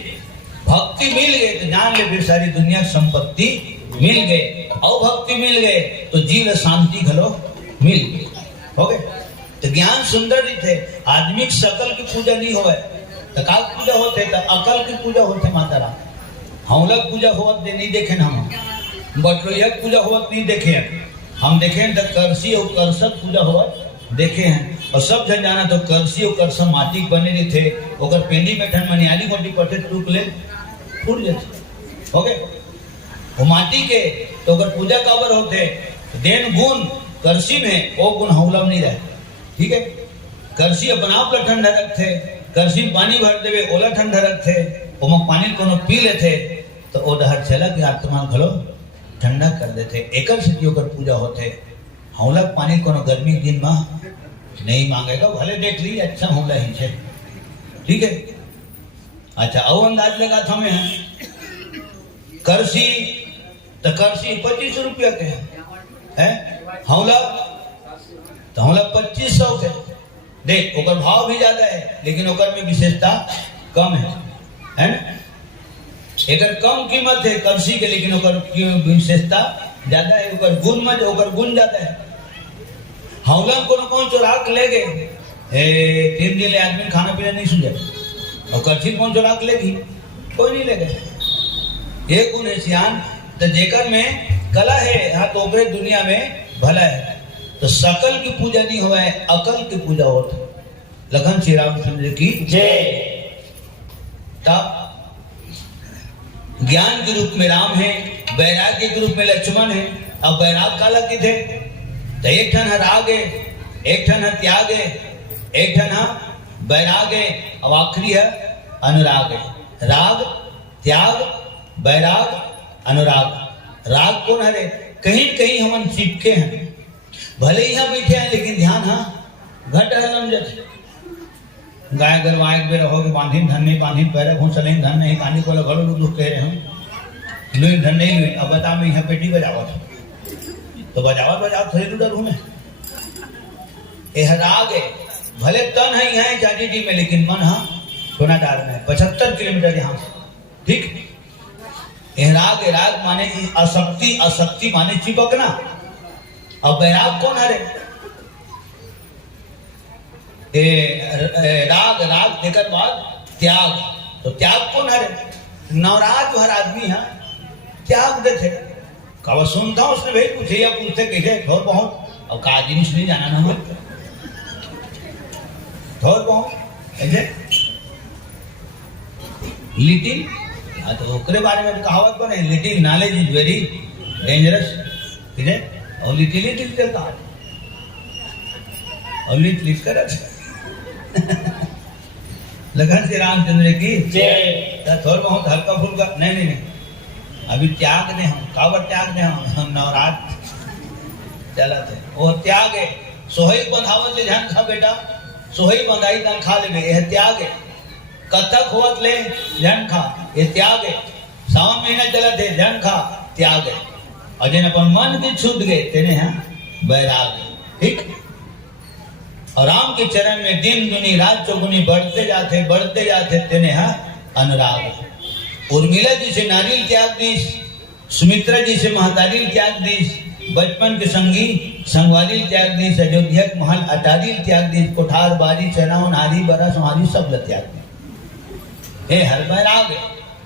भक्ति मिल गए तो जान ले फिर सारी दुनिया संपत्ति मिल गए, और भक्ति मिल गए तो जीव शांति घलो मिल गए, हो गए। तो ज्ञान सुंदर नहीं थे। आदमी की शकल की पूजा नहीं होवे तो का पूजा होते, तो अकल की पूजा होते। माता राम हम लोग पूजा होवत नहीं देखे, हम बटोरिया पूजा होवत नहीं देखे हैं। हम देखे हैं तो करसी और करसत पूजा होवत देखे हैं। और सब जन जाना तो करसी और करसम माटी के बने नहीं थे, ओकर पेंडी में ठन मनियाली मोटी पटे टूक ले फूट जाते हो गए वो माटी के। तो अगर पूजा काबर होते देन गुण करसी में वो गुण हौला नहीं रहे। ठीक है, करसी अपना आप ला ठंडा रखते, करसी में पानी भर देवे ओला ठंडा रखते, ओमा पानी कोनो पी लेते तो ओ डहर चला के आत्मा घलो ठंडा कर देते। एकर से ओकर पूजा होते। हौला पानी कोनो गर्मी के दिन में नहीं मांगेगा, भले देख ली अच्छा हौला ही है। ठीक है, अच्छा और अंदाज लगा था मैं करसी तो करसी 25 रुपया के है, हौला तो हौला 2500 के। देख ओकर भाव भी ज्यादा है लेकिन ओकर में विशेषता कम है ना। एकर कम कीमत है करसी के, लेकिन ओकर विशेषता ज्यादा है, ओकर गुण में ओकर गुण ज्यादा है। हौला कौन चोरा के ले गए 3 दिन ले आदमी खाना पीना नहीं सुन जाए, और करसी कौन चोरा के लेगी, कोई नहीं ले गए। ये गुण है सियान। तो जेकर में कला है हाँ तो ओकरे दुनिया में भला है। तो सकल की पूजा नहीं हुआ है, अकल की पूजा होती। लखन श्री रामचंद्र की जय। तब ज्ञान के रूप में राम है, वैराग्य के रूप में लक्ष्मण है। अब वैराग काला की थे तो एक ठन है राग है, एक ठन है त्याग है, एक ठन है वैराग है, और आखिरी है अनुराग है। राग त्याग वैराग अनुराग। राग कौन है रे? कहीं कहीं हम चिपके हैं, भले ही यहाँ बैठे हैं लेकिन ध्यान हाँ घट है। गाय गरवाए के रहोगे बांधिन धन नहीं, बांधिन पैर घूसले धन नहीं, कानी को लगो दुख कह रहे हम लुइन धन नहीं लुइन। अब बता मैं यहाँ पेटी बजावत तो बजावत थोड़ी दूर घूमे। यह राग है, भले तन है यहाँ चाटी में लेकिन मन हाँ सोनादार में 75 किलोमीटर यहाँ से। ठीक, यह राग है। राग माने असक्ति, असक्ति माने चिपकना। अब वैराग कौन है रे? राग राग देकर बाद त्याग। तो त्याग कौन है रे? नवराज हर आदमी है त्याग देते। कब सुनता हूं उसने भाई पूछे या पूछते कैसे थोड़ बहुत और का जिनिस नहीं जाना ना थोड़ बहुत ऐसे लिटिल। हाँ तो ओकरे बारे में कहावत बने little knowledge is very dangerous. ठीक है, और लिटिल चलता है और लिट कर लखन श्री रामचंद्र की जय। थोड़ा बहुत हल्का फुल्का नहीं अभी त्याग दे हम कावर त्याग दे हम नवरात चला थे वो त्याग है। सोहई बंधावत ले ध्यान खा बेटा, सोहई बंधाई ध्यान खा ले, यह त्याग है। कथक होवत ले ध्यान खा, ये त्याग है। सावन महीना चला थे ध्यान खा, त्याग है। और जिन अपन मन के छूट गए तेने हैं वैराग। ठीक, और राम के चरण में दिन दुनी रात चौगुनी बढ़ते जाते तेने हैं अनुराग। उर्मिला जी से नारियल त्याग दीस, सुमित्रा जी से महतारिल त्याग दीस, बचपन के संगी संगवारी त्याग दीस, अयोध्या के महल अटारिल त्याग दीस, कोठार बारी चनाव नारी बरा समारी सब त्याग दीस। हे हर वैराग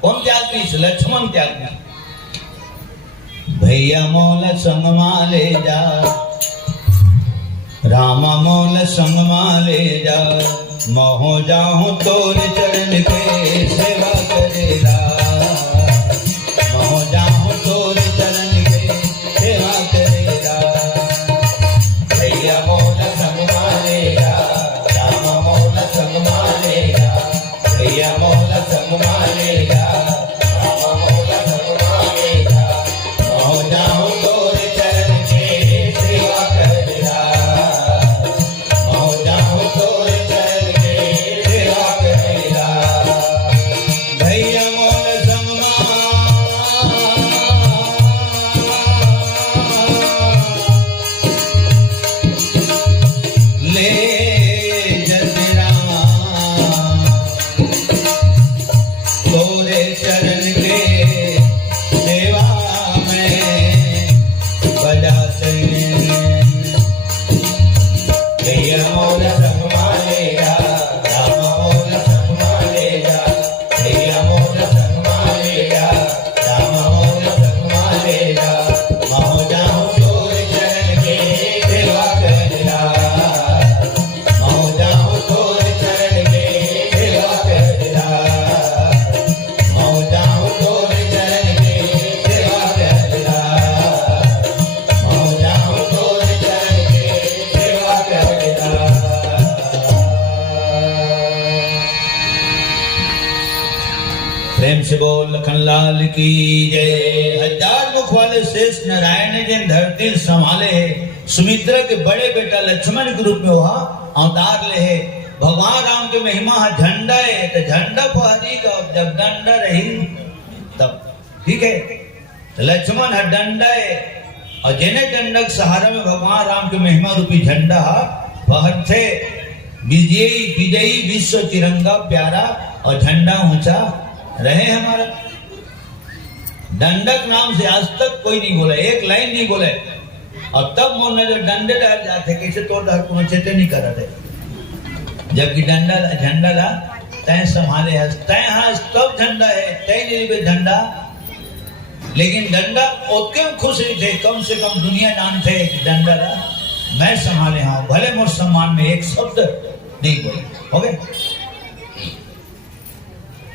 कौन त्याग दीस? लक्ष्मण त्याग दीस। भैया मोल संग माले जा, रामा मोल संग माले जा, मोहो जाहूं तोर चरण के सेवा करेला, मोहो जाहूं तोर चरण के सेवा करेला। भैया मोल संग माले जा, रामा मोल संग माले जा, भैया मोल संग माले जा, रामा मोल संग माले जा, मोहो जाहूं तोर चरण के सेवा करेला, मोहो जाहूं तोर चरण के सेवा करेला। बोल लखनलाल की जय। हजार मुख वाले शेष नारायण ने जिन धरती संभाले है, सुमित्रा के बड़े बेटा लक्ष्मण के रूप में वहाँ अवतार ले है। भगवान राम के महिमा झंडा है, तो झंडा फहरी का जब डंडा रही तब ठीक है। तो लक्ष्मण है डंडा है, और जिन्हें डंडक सहारा में भगवान राम के महिमा रूपी झंडा फहर थे। विजयी विजयी विश्व तिरंगा प्यारा, और झंडा ऊंचा रहे हमारा। दंडक नाम से आज तक कोई नहीं बोला, एक लाइन नहीं बोले। और तब मोर जो डंडे डर जाते, कैसे तो डर को चेते नहीं कर रहे, जबकि डंडा झंडा ला तय संभाले है, तय हाँ तब झंडा है, तय नहीं झंडा। लेकिन डंडा ओके खुश थे, कम से कम दुनिया जानते डंडा ला मैं संभाले हाँ, भले मोर सम्मान में एक शब्द नहीं बोले हो गए।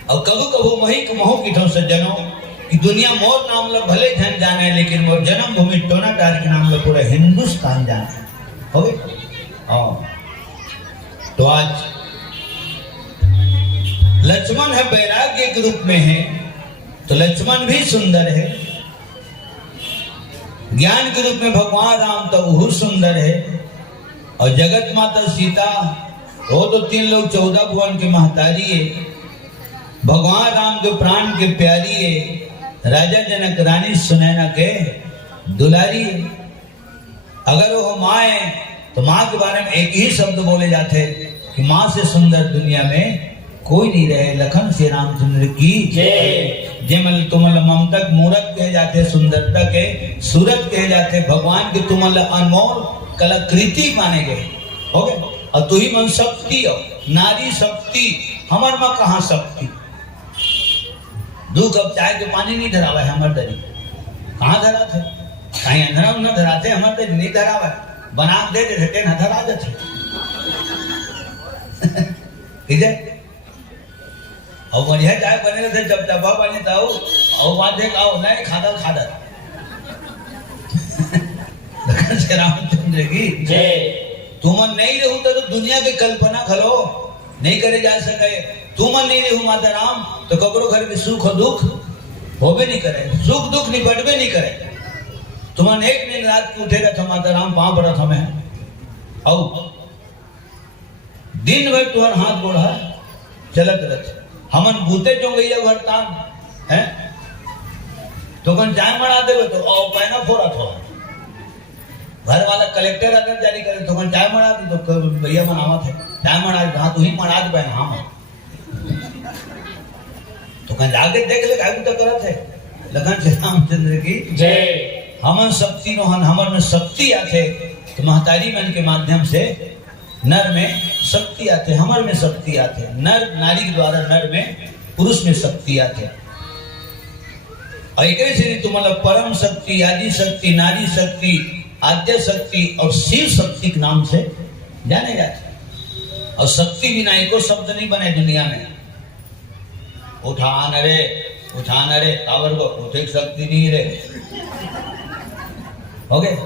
और कबू कबू मही कमहो की ठो सज्जनों कि दुनिया मोर नाम ला भले धन जाने, लेकिन मोर जन्म भूमि टोना डार के नाम ला पूरा हिंदुस्तान जाने हो गए। तो आज लक्ष्मण है वैराग्य के रूप में है, तो लक्ष्मण भी सुंदर है। ज्ञान के रूप में भगवान राम तो वो सुंदर है। और जगत माता सीता वो तो 3 लोग 14 भुवन के महतारी है। भगवान राम के प्राण के प्यारी है। राजा जनक रानी सुनैना के दुलारी है। अगर वो माँ है तो माँ के बारे में एक ही शब्द बोले जाते कि माँ से सुंदर दुनिया में कोई नहीं रहे। लखन श्री रामचंद्र की जय। जेमल तुमल ममतक मूरत कहे जाते, सुंदरता के सूरत कहे जाते, भगवान के तुमल अनमोल कलाकृति माने गए हो गए। और तू ही मन शक्ति हो, नारी शक्ति, हमर माँ कहाँ शक्ति। 2 कप चाय के पानी नहीं धरावा है हमर दरी, कहाँ धरा थे, कहीं अंधरा न धराते, हमर दरी नहीं धरावा, बना दे देते न धरा देते ठीक है। और बढ़िया चाय बने थे जब डब्बा बने था और बात है खाओ नहीं खादर खादर रामचंद्र की जय। तुम नहीं रहू तो दुनिया की कल्पना खलो नहीं करे जा सके। तुम नहीं रहू माता राम तो ककरो घर में सुख और दुख होबे नहीं करे, सुख दुख निपटबे नहीं करे। तुम एक दिन रात को उठेगा तो माता राम पाँव पड़ा था मैं, और दिन भर तुम्हार हाथ गोड़ा चलत रहते। हमन भूते जो गैया भरता है तो कौन चाय मरा देवे तो और पैना फोड़ा थोड़ा। घर वाला कलेक्टर अगर जारी करे तो कौन चाय मरा दे तो भैया मनावत है चाय मरा दे, हाँ तू ही मरा दे पैना हाँ तो कौन जाके देख ले काय तो करत है। लखन श्री रामचंद्र की जय। हमन शक्ति नोहन, हमर में शक्ति आते तो महतारी मन के माध्यम से नर में शक्ति आते, हमर में शक्ति आते। नर नारी के द्वारा नर में पुरुष में शक्ति आते। और एक से तुम्हारा परम शक्ति, आदि शक्ति, नारी शक्ति, आद्य शक्ति और शिव शक्ति के नाम से जाने जाते। और शक्ति बिना एको शब्द नहीं बने दुनिया में। उठान रे कावर को उठे शक्ति नहीं रे हो गए।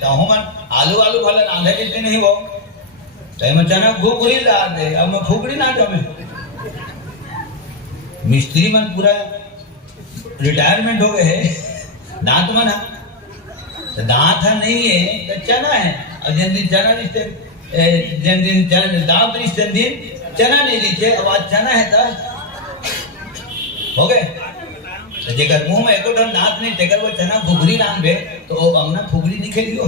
तो हमन आलू आलू भले रांधे देते नहीं वो तो मैं चना फुगड़ी डाल दे, अब मैं फुगड़ी ना जमे। मिस्त्री मन पूरा रिटायरमेंट हो गए है। दांत मना तो दांत नहीं है तो चना है, और जिन दिन चना रिश्ते जिन दिन चना दांत रिश्ते दिन चना नहीं रिश्ते, अब आज चना है तो हो गए। तो जेकर मुंह में एको टन दांत नहीं तेकर वो चना फुगड़ी रांध बे तो ओ हमने फुगड़ी नहीं खेलियो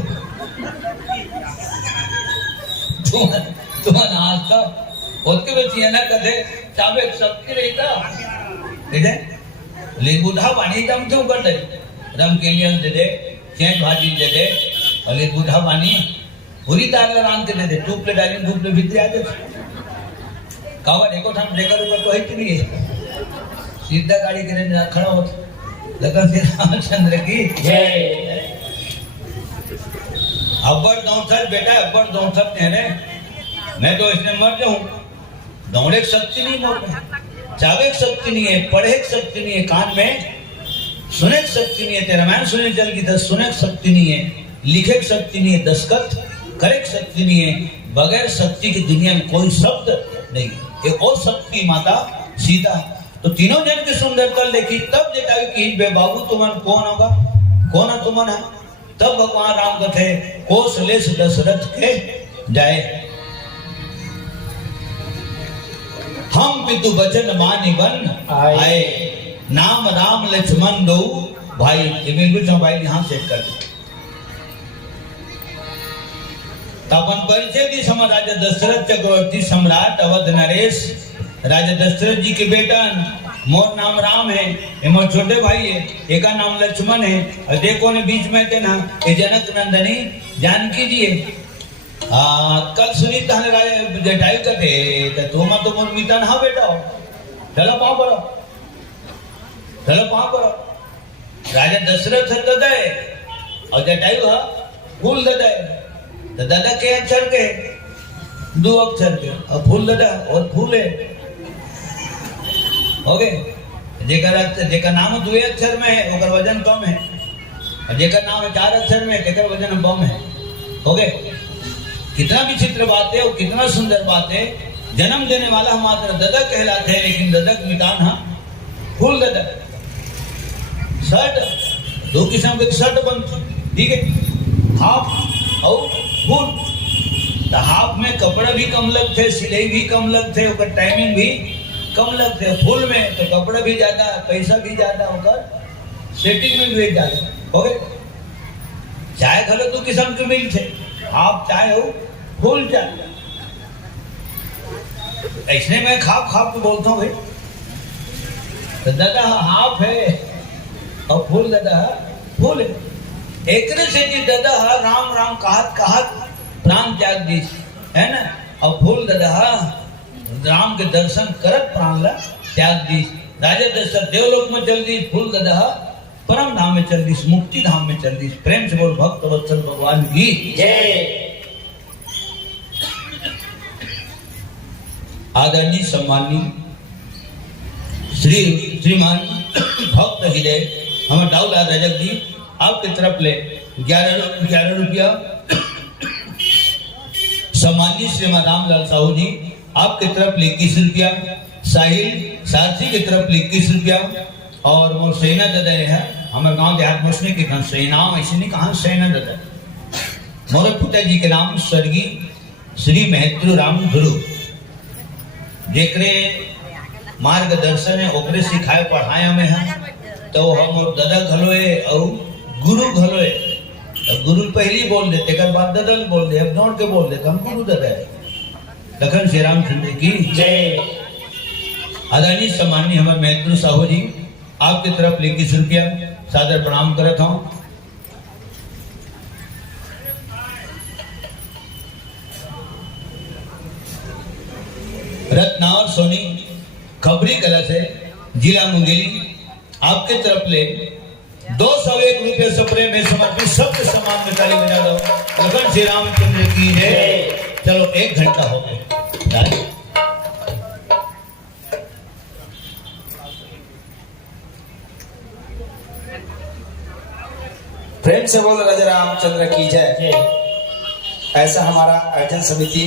तुम आज तो उसके बच्ची है ना कदे चाबे सबके रहता ठीक है। ले बुढ़ा पानी जम क्यों कर दे, रम के लिए दे दे, चैन भाजी दे दे, और ले बुढ़ा पानी पूरी दाल रांध के दे दे, टूप ले डाली धूप ले भीतर आ जाए। कावड़ एको ठाम लेकर ऊपर तो हिट नहीं है, सीधा गाड़ी के खड़ा होता। लखन श्री रामचंद्र की जय। अब्बर दौड़थर बेटा अब्बर दौड़थर तेरे, मैं तो इसने मर जाऊं। दौड़े की शक्ति नहीं मोर में, जागे की शक्ति नहीं है, पढ़े की शक्ति नहीं है, कान में सुने की शक्ति नहीं है, तेरा रामायण सुने चल की 10 सुने की शक्ति नहीं है, लिखे की शक्ति नहीं है, दस्तखत करे की शक्ति नहीं है। बगैर शक्ति की दुनिया में कोई शब्द नहीं है। एक और शक्ति माता सीता तो तीनों जन की सुंदरता देखी, तब जटायु की बे बाबू तुमन कौन होगा, कौन है तुमन है। तब भगवान राम कथे कौशलेश दशरथ के जाए, हम पितु बचन मानि बन आए, नाम राम लक्ष्मण दो भाई। बिल्कुल भाई यहां सेट कर दो। अपन परिचय दी सम राजा दशरथ चक्रवर्ती सम्राट अवध नरेश। राजा दशरथ जी के बेटा, मोर नाम राम है, ये मोर छोटे भाई है, एक का नाम लक्ष्मण है, और देखो ने बीच में थे ना ये जनक नंदनी जानकी जी है। कल सुनी तहने राजा जटायु कथे तो तुम तो मोर मिता ना बेटा हो, चलो पाँव पड़ो, चलो पाँव पड़ो। राजा दशरथ ददाए और जटायु हा फूल ददाए। तो दादा के अक्षर के, दो अक्षर के, और फूल दादा और फूल है, हो गए। जेकर नाम दो अक्षर में है ओकर वजन कम है, और जेकर नाम है 4 अक्षर में तेकर वजन कम है, हो गए। कितना विचित्र बात है और कितना सुंदर बात है। जन्म देने वाला हम मात्र दादा कहलाते हैं, लेकिन ददक मिटान हा फूल दादा। शर्ट 2 किस्म के शर्ट बनती, ठीक है, हाफ और फुल। तो हाफ में कपड़ा भी कम लगते, सिलाई भी कम लगते, ओकर टाइमिंग भी कम लगते। फुल में तो कपड़ा भी ज्यादा, पैसा भी ज्यादा, ओकर सेटिंग में भी ज्यादा, हो गए। चाय खलो 2 किस्म के मिल थे, हाफ चाय हो फुल चाय। ऐसे में खाप खाप तो बोलता हूँ भाई, तो दादा हाफ है और फुल दादा फुल है। एक से जी दादा राम राम कहत कहत प्राण त्याग दी है ना, और फूल दादा राम के दर्शन करत प्राण ला त्याग दी। राजा दशरथ देवलोक में चल दी, फूल दादा परम धाम में चल दी, मुक्ति धाम में चल दी। प्रेम से बोल भक्त वत्सल भगवान की जय। आदरणीय सम्माननीय श्रीमान भक्त हृदय हमारे दाऊलाल रजक जी आपकी तरफ ले 11 रुपया। सम्मानित श्रीमान रामलाल साहू जी आपकी तरफ ले 21 रुपया। साहिल सारथी की तरफ ले 21 रुपया। और वो सेना दादा है हमारे गांव देहात में के नाम सेना, ऐसे नहीं कहा सेना दादा। मोरे पिताजी के नाम स्वर्गीय श्री महत्व राम गुरु, जेकरे मार्गदर्शन है ओकरे सिखाए पढ़ाए हमें है। तो हम और दादा घलोए और गुरु घलोए। तो गुरु पहली बोल देते, कर बाद दादा बोल दे, अब जोड़ के बोल देते हम गुरु दादा है। लखन श्री राम चंद्र की जय। आदरणीय सम्माननीय हमारे महत्व साहू जी आपकी तरफ 21 रुपया सादर प्रणाम करता हूँ। रत्नावर सोनी खबरी कला से जिला मुंगेली आपके तरफ ले 201 रुपये सप्रे में समर्पित सबके सम्मान में ताली बजा दो। लखन श्री रामचंद्र की जय। चलो 1 घंटा हो गया। प्रेम से बोल राजा रामचंद्र की जय। ऐसा हमारा आयोजन समिति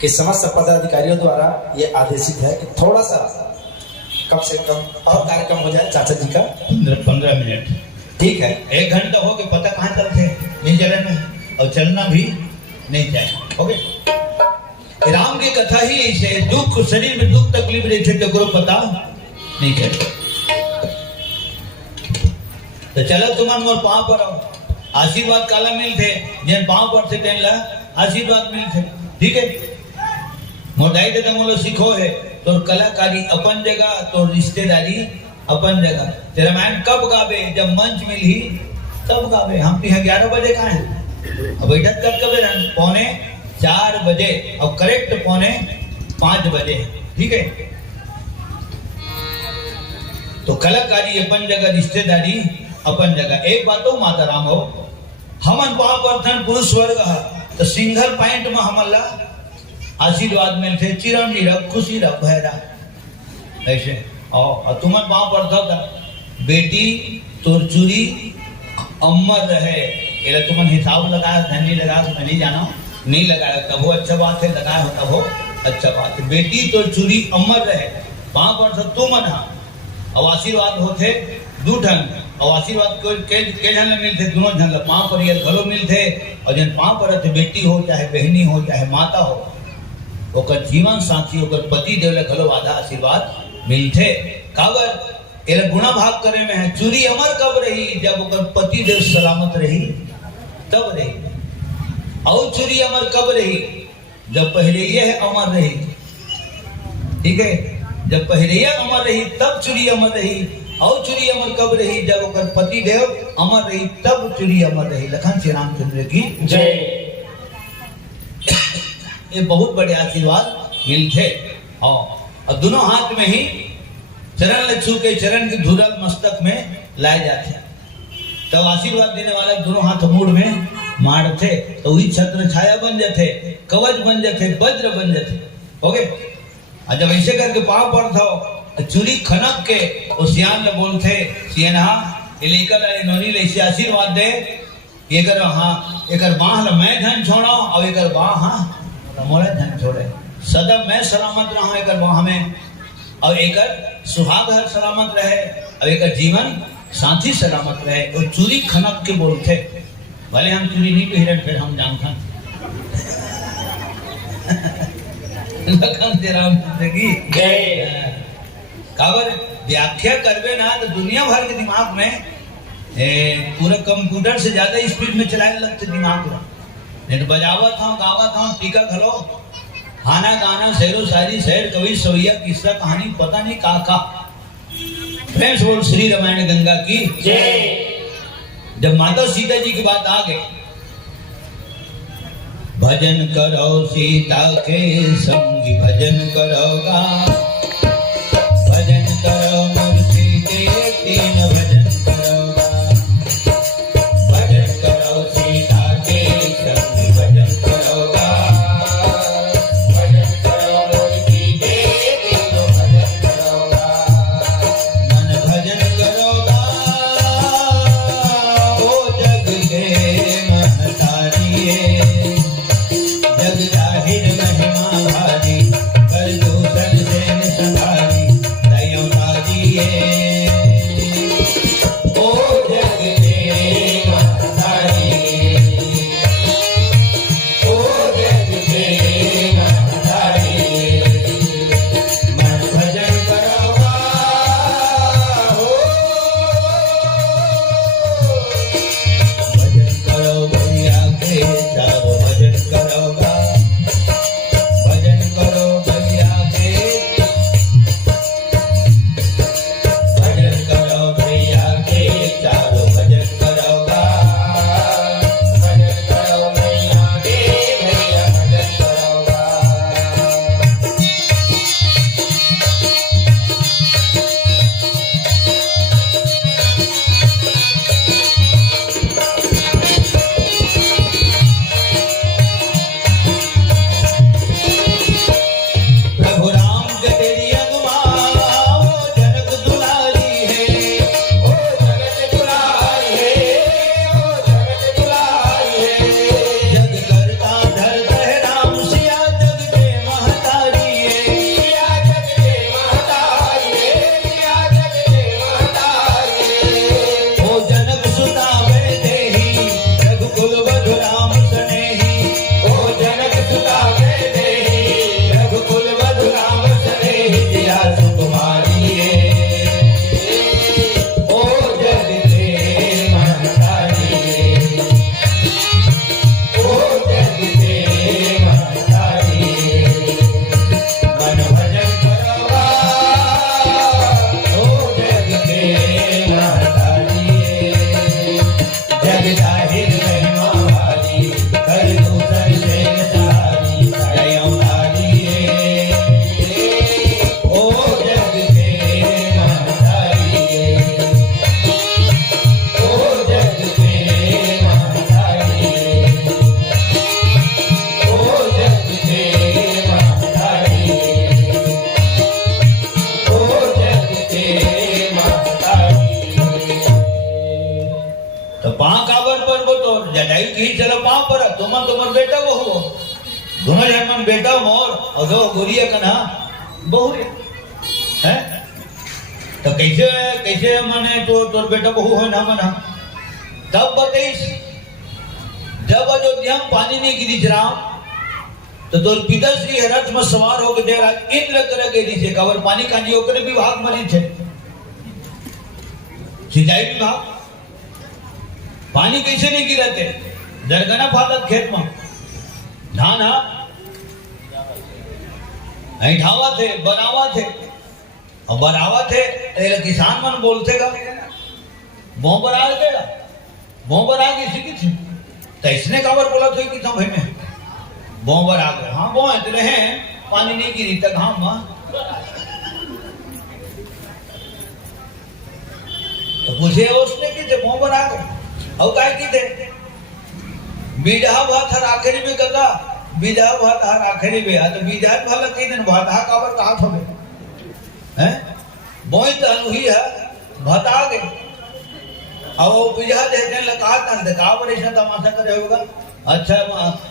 के समस्त पदाधिकारियों द्वारा ये आदेशित है कि थोड़ा सा कम से कम और कार्यक्रम हो जाए चाचा जी का 15 मिनट, ठीक है। 1 घंटा हो गया, पता कहाँ चलते नहीं चले में, और चलना भी नहीं चाहिए। ओके, राम की कथा ही ऐसे, दुख शरीर में दुख तकलीफ रहते तो पता नहीं चले। तो चलो तुम मोर पाँव पर आओ, आशीर्वाद काला मिलते, जिन पाँव पर से तेन ला आशीर्वाद मिलते, ठीक है। मोटाई दादा मोलो सीखो है तो कलाकारी अपन जगह, तो रिश्तेदारी अपन जगह। तेरा मैन कब गावे, जब मंच मिली तब गावे। हम तो यहाँ 11 बजे कहाँ हैं, अब बैठक कर कब रन 3:45 बजे और करेक्ट 4:45 बजे, ठीक है। तो कलाकारी अपन जगह, रिश्तेदारी अपन जगह। एक बात तो माता राम हो, हमन पापर्थन पुरुष वर्ग है तो सिंगल पॉइंट में हमला आशीर्वाद मिलते, चिरंजी रख, खुशी रख, भैरा ऐसे। और तुम पाँव पड़ता था बेटी तोर चूरी अमर रहे, ये तुम हिसाब लगाया, धनी लगाया मैं नहीं जाना, नहीं लगाया तब वो अच्छा बात है, लगाया हो तब वो अच्छा बात है। बेटी तोर चूरी अमर रहे, पाँव पर तू मन हा और आशीर्वाद होते दू ढंग और आशीर्वाद के जन ले मिलते दोनों जन ले पाँव पर ये घलो मिलते और जन पाँव पर रहते बेटी हो चाहे बहनी हो चाहे माता हो ओकर जीवन साथी ओकर पति देव ले घलो आधा आशीर्वाद मिलते काबर एला गुणा भाग करे में है चूरी अमर कब रही जब ओकर पति देव सलामत रही तब रही और चूरी अमर कब रही जब पहले ये है अमर रही ठीक है जब पहले ये अमर रही तब चूरी अमर रही और चूरी अमर कब रही जब ओकर पति देव अमर रही तब चूरी अमर रही लखन श्री रामचंद्र की जय ये बहुत बड़े आशीर्वाद मिलते और दोनों हाथ में ही चरण ले छू के चरण की धूरल मस्तक में लाए जाते तब आशीर्वाद देने वाले दोनों हाथ मूड में मारते तो वही छत्र छाया बन जाते कवच बन जाते वज्र बन जाते हो गए और जब ऐसे करके पाँव पड़ता हो चूरी खनक के उस सियान ले बोलते सियाना ये लेकर नोनी ले इसे आशीर्वाद दे ये कर हाँ एकर बाह ले मैं धन छोड़ा और एकर बाह हाँ मोला धन छोड़े सदा मैं सलामत रहा एकर बाह में और एकर सुहाग हर सलामत रहे और एकर जीवन साथी सलामत रहे और चूरी खनक के बोलते भले हम चूरी नहीं पहरन फिर हम जानते लखन राम की काबर व्याख्या करवे ना तो दुनिया भर के दिमाग में पूरा कंप्यूटर से ज्यादा स्पीड में चलाने लगते दिमाग को नहीं तो बजावत हूँ गावत हूँ टीका घलो खाना गाना शेरो शायरी शेर कवि सवैया किस्सा कहानी पता नहीं का फ्रेंड्स बोल श्री रामायण गंगा की जय जब माता सीता जी की बात आ गई भजन करो सीता के संगी भजन करोगा भजन करो मूर्ति के तीन भजन करोगा भजन करो सीता के संगी भजन करोगा भजन करो मूर्ति के तीन भजन करोगा मन भजन करोगा ओ जग के महतारिये जग जाहिर महिमा भारी कर दूषण सेन संभारी दयो तारिये ओ जग के महतारिये ओ जग के महतारिये मन भजन करोगा हो भजन करो भैया के चारो भजन करोगा भजन करो भैया के भजन करो भैया के चारो भजन करोगा भजन करो भैया के भैया भजन करोगा प्रभु राम के तेरी अगुआ ओ जनक दुलारी है ओ जगत दुलारी है ओ जगत दुलारी है जग करता धरता है राम सिया जग के महतारी है सिया जग के महतारी है सिया जग के महतारी है ओ जनक सुता वे देही रघुकुल वधु राम सनेही ओ जनक सुता वे देही रघुकुल वधु राम सनेही जिया सुकुमारी है ओ जग के महतारी है ओ जग के महतारी है मन भजन करोगा ओ जग के महतारी है जग जाहिर महिमा भारी कर दूषण सेन सहारी दयो तारिये ओ जग के महतारी है ओ जग के महतारी है ओ जग के महतारी है ओ जग के महतारी है तो पाँव काबर पर वो तो जटाई की चलो पाँव पर तुमर बेटा वो हो दोनों जन मन बेटा मोर और दो गुरिया कन्हा बहु है तो कैसे कैसे माने तो तोर बेटा बहू है ना मना तब बताइस जब अयोध्या में पानी नहीं गिरी राम तो तोर पिताश्री रथ में सवार होकर दे रहा इंद्र कर गेली छे कवर पानी का नहीं होकर विभाग बनी छे सिंचाई विभाग पानी कैसे नहीं गिरते जरगना फादत खेत में धान हा ऐठावा थे बनावा थे और बनावा थे तो किसान मन बोलते का बोबर आ गया बोबर आ गई सीखी थी तो इसने काबर बोला था कि भाई में बोबर आ गए हाँ बो इतने हैं पानी नहीं गिरी तक हाँ माँ तो पूछे उसने कि थे बोबर आ गए और क्या की थे बीजा भात हर आखिरी में कदा बीजा भात हर आखिरी में तो बीजा भाला कई दिन भात हा काबर कहा था हैं बोई तो अनुही है भात आ गए अब बीजा देने लगा था काबर ऐसा तमाशा करे होगा अच्छा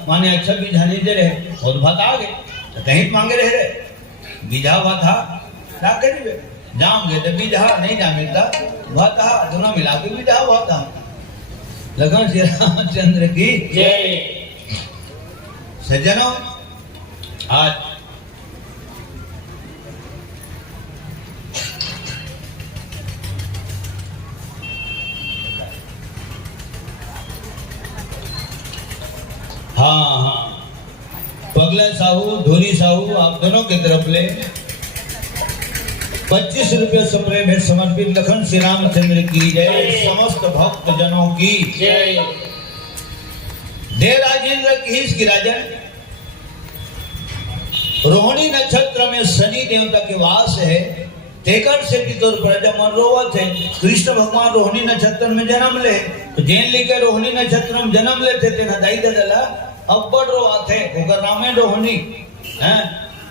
माने अच्छा बीजा नहीं दे रहे और भात आ गए तो कहीं मांगे रहे बीजा भात हा आखिरी में जाम गए तो बीजा नहीं जा मिलता भात हा दोनों मिला के बीजा भात हा लखन श्री रामचंद्र की जय। सज्जनों आज हाँ पगला साहू धोनी साहू आप दोनों की तरफ ले 25 रुपये सप्रे में समर्पित लखन श्री रामचंद्र की जय समस्त भक्त जनों की जय। देव राजेंद्र की राजन रोहिणी नक्षत्र में शनि देवता के वास है तेकर से तौर पर जब मन रोवत है कृष्ण भगवान रोहिणी नक्षत्र में जन्म ले तो जैन लेके रोहिणी नक्षत्र में जन्म लेते थे ना दाई दला अब बड़ रोवत है ओकर नाम है रोहिणी हैं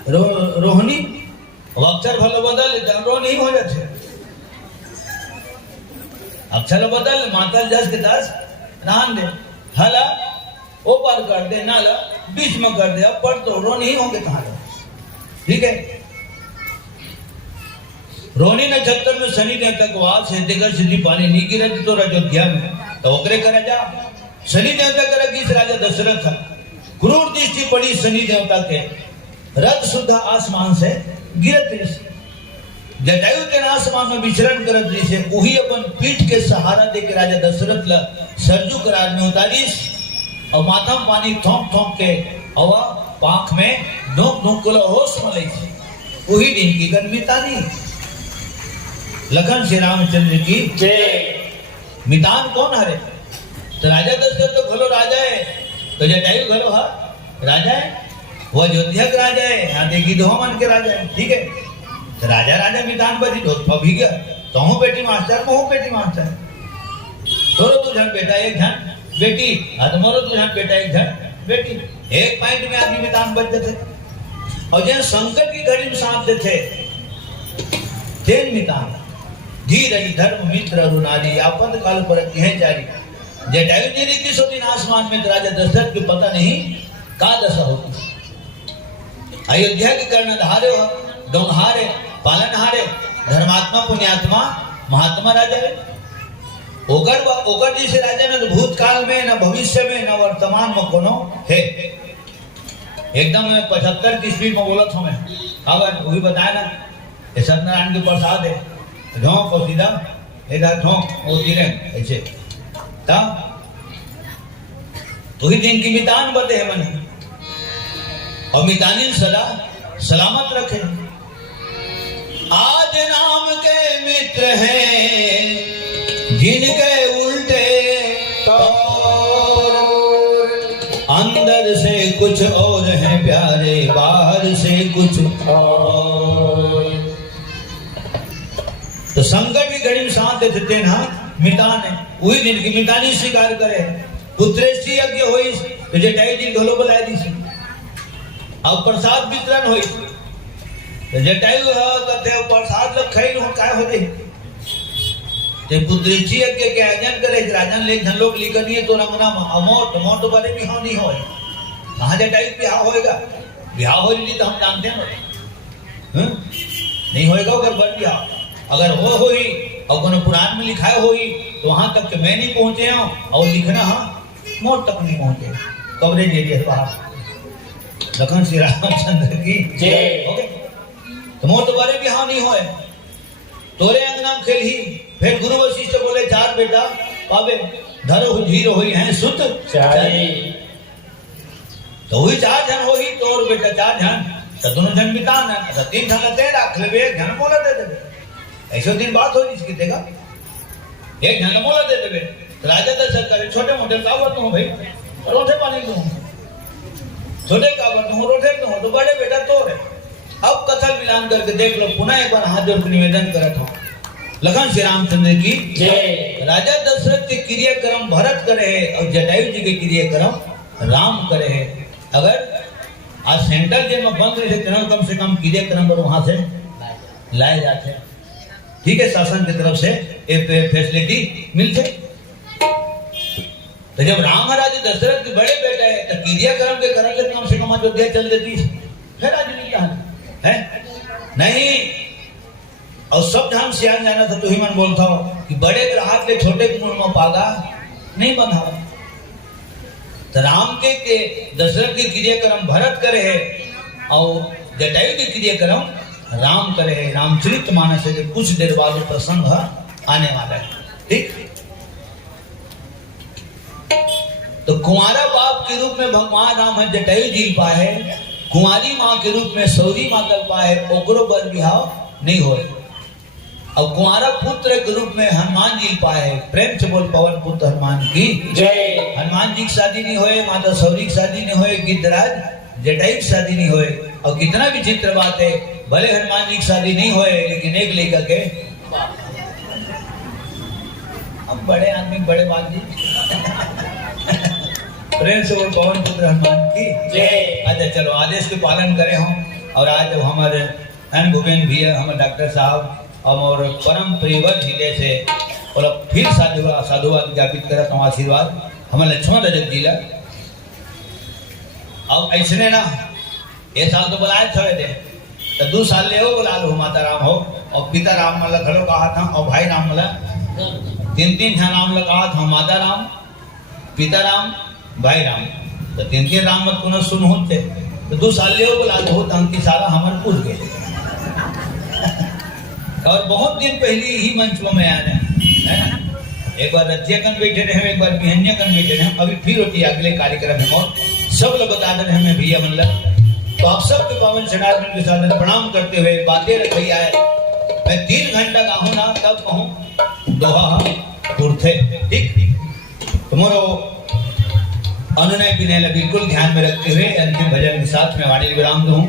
रोहिणी अक्षर भले बदल रो नहीं हो जाते अक्षर बदल माता जस के दस नान दे हला ऊपर कर दे नाला बीच में कर दे अब पर तो रो नहीं होंगे कहाँ ठीक है रोहिणी नक्षत्र में शनि देवता का वास है दिग्गज सिद्धि पानी नहीं गिरे तो अयोध्या में तो ओकरे करे जा शनि देवता करे किस राजा दशरथ क्रूर दृष्टि पड़ी शनि देवता के रथ शुद्ध आसमान से गिरत जटायु के आसमान में विचरण करत से वही अपन पीठ के सहारा दे के राजा दशरथ ला सरजुक राज में उतारीस और माथा में पानी ठोंक ठोंक के और पांख में नोक नोक को होश में ली वही दिन की गनमिता नहीं लखन श्री रामचंद्र की जय। मितान कौन हरे तो राजा दशरथ तो घलो राजा है तो जटायु घलो हा राजा है वो अयोध्या के राजा है यहाँ देखी दो मन के राजा है ठीक है तो राजा राजा मितान बजी तो भी गया तो हूँ बेटी मास्टर मैं हूँ बेटी मास्टर तोरो तू झन बेटा एक झन बेटी मोरो तू झन बेटा एक झन बेटी एक पॉइंट में आदमी मितान बजते थे और जहाँ संकट की घड़ी में सांपते थे तेन मितान धीरज धर्म मित्र अरुणारी आपद काल पर यह जारी जटायु जी ने किस दिन आसमान में राजा दशरथ को पता नहीं का दशा होती अयोध्या के कर्णधारे हो डोंगहारे पालनहारे धर्मात्मा पुण्यात्मा महात्मा राजा है ओगर जी से राजा न भूतकाल में न भविष्य में न वर्तमान में कोनो है एकदम 75 की स्पीड में बोला था मैं अब वही बताया ना ये सत्यनारायण के प्रसाद है ढोंक और सीधा इधर ढोंक और तीरे ऐसे तब वही दिन की मितान बते है मन और मितानी सदा सलामत रखे आज नाम के मित्र हैं जिनके उल्टे अंदर से कुछ और हैं प्यारे बाहर से कुछ और तो संकट की घड़ी में साथ देते ना मितान है वही दिन की मितानी स्वीकार करे पुत्रेष्टि यज्ञ होई तो जटायु जी घलो बुलाए दी अब प्रसाद वितरण होई तो जटायु कहते प्रसाद लग खाई हो काय होते ते पुत्रेष्टि यज्ञ के आयोजन करे राजन ले धन लोग लिखा नहीं तो रंगना अमोट मोट वाले बिहाव नहीं होए कहाँ जटायु बिहाव होएगा बिहाव हो नहीं तो हम जानते हैं नहीं होएगा अगर बन बिहाव अगर हो होई और कोनो पुराण में लिखाए होई तो वहां तक के मैं नहीं पहुंचे हूं और लिखना मोट तक नहीं पहुंचे कवरेज एरिया बाहर लखन श्री रामचंद्र की जय हो गए तो मोट बारे भी हाँ नहीं होए तोरे अंगनाम खेल ही फिर गुरु वशिष्ठ बोले चार बेटा पावे धरो धीर होई हैं सुत चारी तो हुई चार जन होई तोर बेटा चार जन तो दोनों जन बितान है तो तीन जन लते रख ले एक जन बोला दे दे ऐसे दिन बात हो जिसकी देगा एक जन बोला दे दे तो राजा दशरथ करे छोटे मोटे कावत हूं भाई रोटे पानी दूं छोटे कावत हूं रोटे दूं तो बड़े बेटा तोर है अब कथन मिलान करके देख लो पुनः एक बार हाथ जोड़ के निवेदन करत हूं लखन श्री रामचंद्र की जय राजा दशरथ के क्रियाक्रम भरत करे है और जटायु जी के क्रियाक्रम राम करे है अगर आज सेंट्रल जेल में बंद रहे थे कम से कम क्रियाक्रम पर वहां से लाए जाते ठीक है शासन की तरफ से एक फैसिलिटी मिलते तो जब राम राजा दशरथ के बड़े बेटे है तो क्रियाक्रम के करने से कम अयोध्या चल देती फिर राजनीति है नहीं और सब ध्यान सियान जाना था तो ही मन बोलता हो कि बड़े ग्राहक के छोटे के मुंह में पागा नहीं बंधावा तो राम के दशरथ के क्रियाक्रम भरत करे है और जटायु के क्रियाक्रम राम करे है रामचरित मानस है कुछ देर बाद प्रसंग आने वाला है ठीक तो कुंवारा बाप के रूप में भगवान राम है जटायु जी पाए कुंवारी माँ के रूप में सौरी माँ कल पाए ओकरो बर बिहाव नहीं हो और कुंवारा पुत्र के रूप में हनुमान जी पाए प्रेम से बोल पवन पुत्र हनुमान की जय हनुमान जी की शादी नहीं होए माता सौरी की शादी नहीं होए गिद्धराज जटायु की शादी नहीं होए और कितना भी चित्र बात है भले हनुमान जी की शादी नहीं होए लेकिन एक लेकर के हम बड़े आदमी बड़े बात जी प्रेम से बोल पवन पुत्र हनुमान की जय अच्छा चलो आदेश के पालन करें हम और आज हमारे एन भूपेन भैया हमारे डॉक्टर साहब और परम प्रियवर जिले से और फिर साधुवाद ज्ञापित करत हूँ आशीर्वाद हमारे लक्ष्मण रजक जिला अब ऐसने ना ये साल तो बुलाए थोड़े थे तो 2 साल ले हो बुला लो माता राम हो और पिता राम मला खड़ो कहा था और भाई राम मला 3 नाम लगा था माता राम पिता राम भाई राम तो 3 राम मत पुनः सुन होते तो 2 साल ले हो बुला लो तो अंतिम सारा हमारे पूछ गए और बहुत दिन पहले ही मंच में आना है ना एक बार रथियाकन बैठे रहे एक बार बिहन्याकन बैठे रहे अभी फिर होती अगले कार्यक्रम में और सब लोग बता रहे हमें भैया मतलब तो आप सबके पावन चढ़ाव के साथ प्रणाम करते हुए बातें रखी आए मैं 3 घंटा का हूं ना तब कहूं दोहा उठे ठीक तुम्हारो अनुनय विनय बिल्कुल ध्यान में रखते हुए अंतिम भजन के साथ में वाणी विराम दूं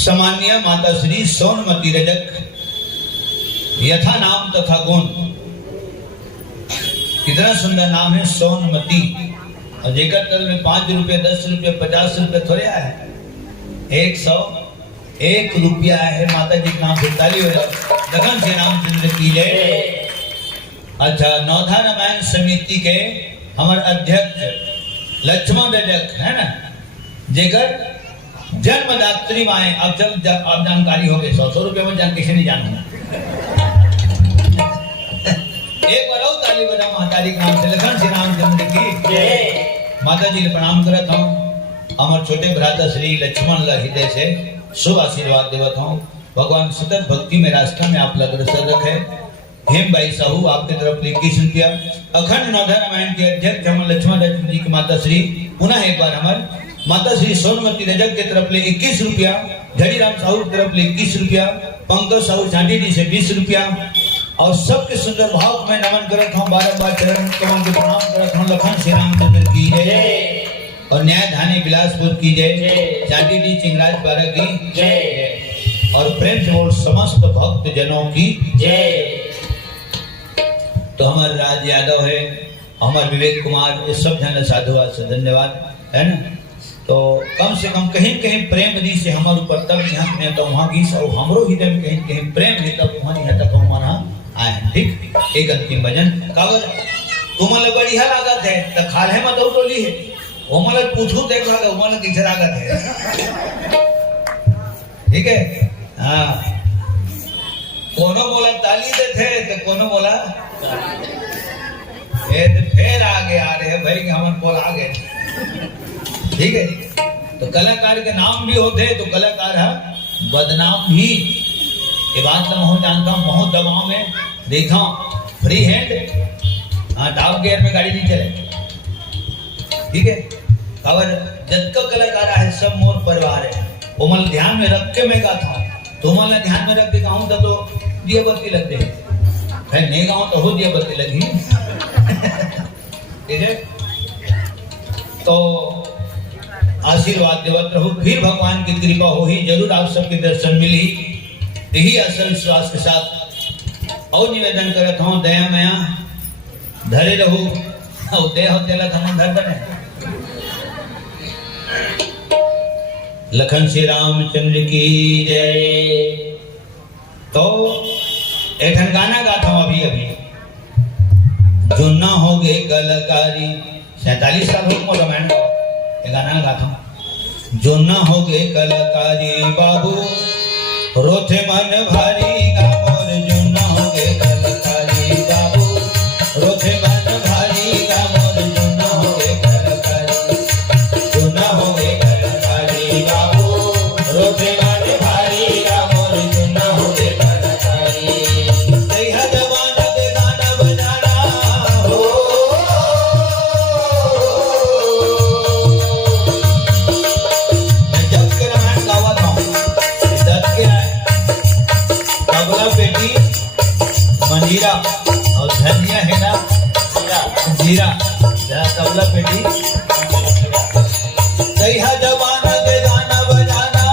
सामान्य माता श्री सोनमती रजक यथा नाम तथा गुण कितना सुंदर नाम है सोनमती और जेकर तल में 5 रुपये 10 रुपये 50 रुपये थोड़े आए 101 रुपया है माता जी नाम से ताली हो जाए लगन से नाम चंद्र की जय अच्छा नौधा रामायण समिति के हमारे अध्यक्ष लक्ष्मण रजक है ना जेकर जन्मदात्री माए अब जानकारी हो गई 100 रुपये में जान किसी नहीं जानूंगा एक बार और ताली बजाओ महातारी के नाम से लखन श्री रामचंद्र की जय माता जी ने प्रणाम करत हूँ हमारे छोटे भ्राता श्री लक्ष्मण हृदय से शुभ आशीर्वाद देवत हूँ भगवान सतत भक्ति में रास्ता में आप अग्रसर रखे हेम भाई साहू आपके तरफ 21 रुपया अखंड नौधा रामायण के अध्यक्ष हमारे लक्ष्मण जी की माता श्री पुनः एक बार हमारे माता श्री सोनमती रजक के तरफ ले 21 रुपया झड़ीराम साहू की तरफ ले 21 रुपया पंकज साहू झांडी जी से 20 रुपया और सबके सुंदर भाव में नमन करत हूँ बारंबार चरण कमल के प्रणाम करत हूँ लखन श्री रामचंद्र की जय और न्याय धानी बिलासपुर की जय झांडी जी चिंगराज बारह की जय और प्रेम से बोल समस्त भक्त जनों की जय तो हमारे राज यादव है हमारे विवेक कुमार ये सब जन साधुवाद से धन्यवाद है ना तो कम से कम कहीं कहीं प्रेम दी से हमारे ऊपर तब यहाँ नहीं तो वहाँ की और हमरो हृदय में कहीं कहीं प्रेम है तब वहाँ नहीं तब हमारा आए ठीक एक अंतिम भजन कावर तुम्हारे बढ़िया लागत है तो खाल है मत टोली है वो मतलब पूछू देख लगा वो मतलब किधर लागत है ठीक है हाँ कोनो बोला ताली दे थे तो कोनो बोला ये तो फिर आगे आ रहे हैं भाई कि हम बोल आ गए। ठीक है जी। तो कलाकार के नाम भी होते तो कलाकार है बदनाम भी। ये बात तो मैं जानता हूँ, बहुत दबाव में देखा फ्री हैंड, हाँ टॉप गियर में गाड़ी नहीं चले। ठीक है। और जब कलाकार है सब मोर परिवार है, वो मन ध्यान में रख के मैं गाता हूँ। तो मन ध्यान में रख के गाऊँ तो दिया बत्ती लग जाए, फिर नहीं गाऊँ तो हो दिया बत्ती लगी। ठीक है। तो आशीर्वाद देवत रहू, फिर भगवान की कृपा हो ही जरूर आप सबके दर्शन मिली। यही असल विश्वास के साथ और निवेदन करत हूँ, दया मया धरे रहू और दया हो तेला हम धर बने। लखन श्री रामचंद्र की जय। तो एक गाना गाता हूँ अभी अभी, जो ना हो गए कलाकारी, 47 साल हो मोर रामायण ये गाना गाता हूँ। जो ना हो गए कलाकारी बाबू रोथे मन भारी गा मोर, जो ना हो गए कलाकारी बाबू रोथे मन भारी गा मोर, जो ना हो गए कलाकारी, जो ना हो गए कलाकारी बाबू रोथे मन भारी गा मोर, जो ना हो गए कलाकारी। दैहा जमाना के गाना बजाना हो, मैं जब के रामायण गावत हूँ, जब के बेटी मंजीरा और धनिया है ना जीरा तबला बेटी। दैहा जवाना के गाना बजाना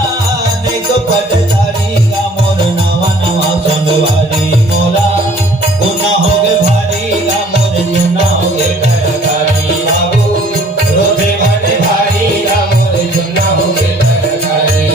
नहीं तो पटकारी का मोर, नवा नवा संगवारी मोला गुना हो गए भारी का मोर, गुना हो गए कलाकारी बाबू रोथे भारी भारी का मोर, गुना हो गए कलाकारी।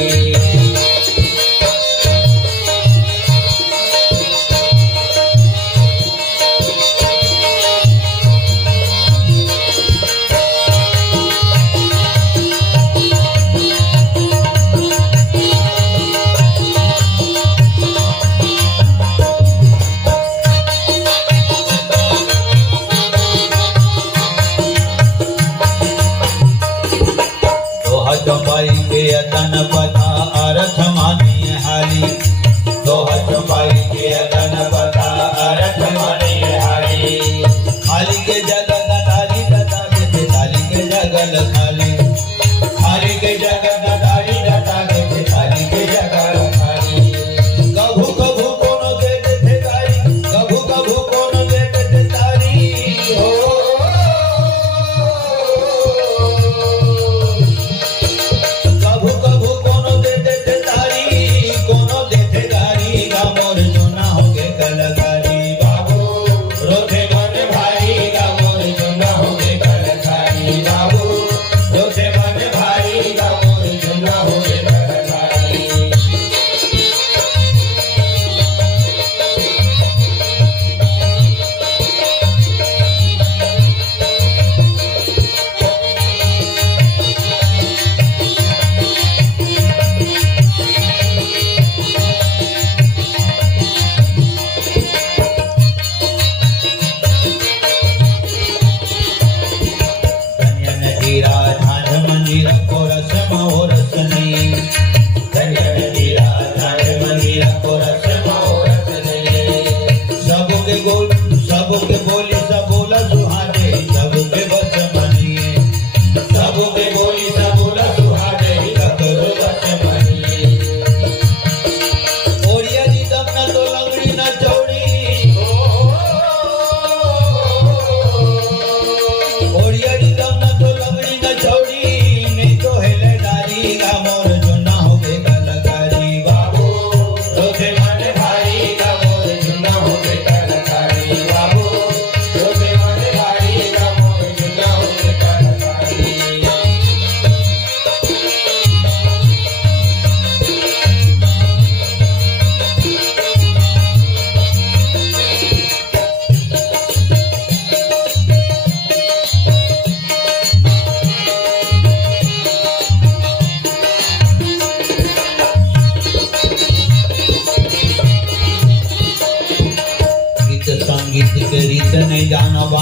चौपाई के अतन पता अर्थ मानिए हाली, दोहा चौपाई के अतन पता अर्थ मानिए हाली। खाली के जगह दादारी दादा के थाली के जगह खाली, खाली के जगह दादारी दादा के थाली के जगह खाली। कभू कभू कोनो देते थे तारी, कभू कभू कोनो देते थे तारी हो, कभू कभू कोनो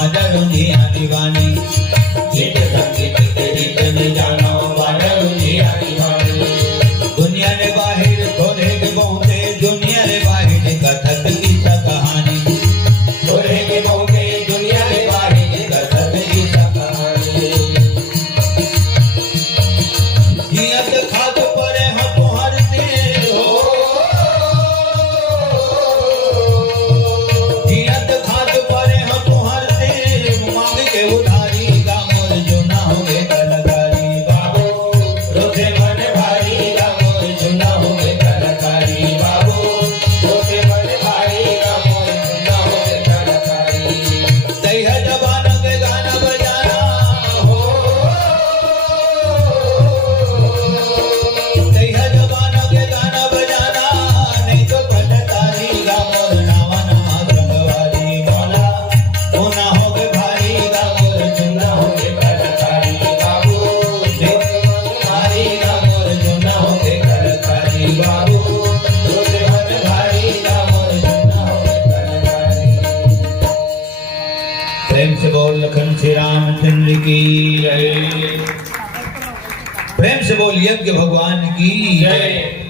बाडरुनिया दीवानी गीत संगीत के रीत न जानो बाडरुनिया दीवानी दुनिया ने बाहर थोड़े के बहुते दुनिया ने बाहर कथक की कहानी थोड़े के बहुते दुनिया ने बाहर कथक की कहानी जियत खाद परे हम तोहर तेल हो जियत खाद परे हम तोहर तेल मांग के उधारी गामोर जो ना होवे कलकारी बाबू रोते मन भारी गामोर जो ना होवे कलकारी बाबू रोते मन भारी गामोर जो ना होवे कलकारी तैह जबान के गाना बजाना हो तैह जबान के गाना बजाना नहीं तो कटकारी गामोर नावा नमा रंगवारी गाना ओ ना होवे भारी गामोर जो ना होवे कलकारी बाबू रोते मन भारी गामोर जो ना होवे कलकारी बाबू रोते मन भारी गामोर जो ना होवे कलकारी प्रेम से बोल लखन श्री रामचंद्र की जय प्रेम से बोल यज्ञ भगवान की जय।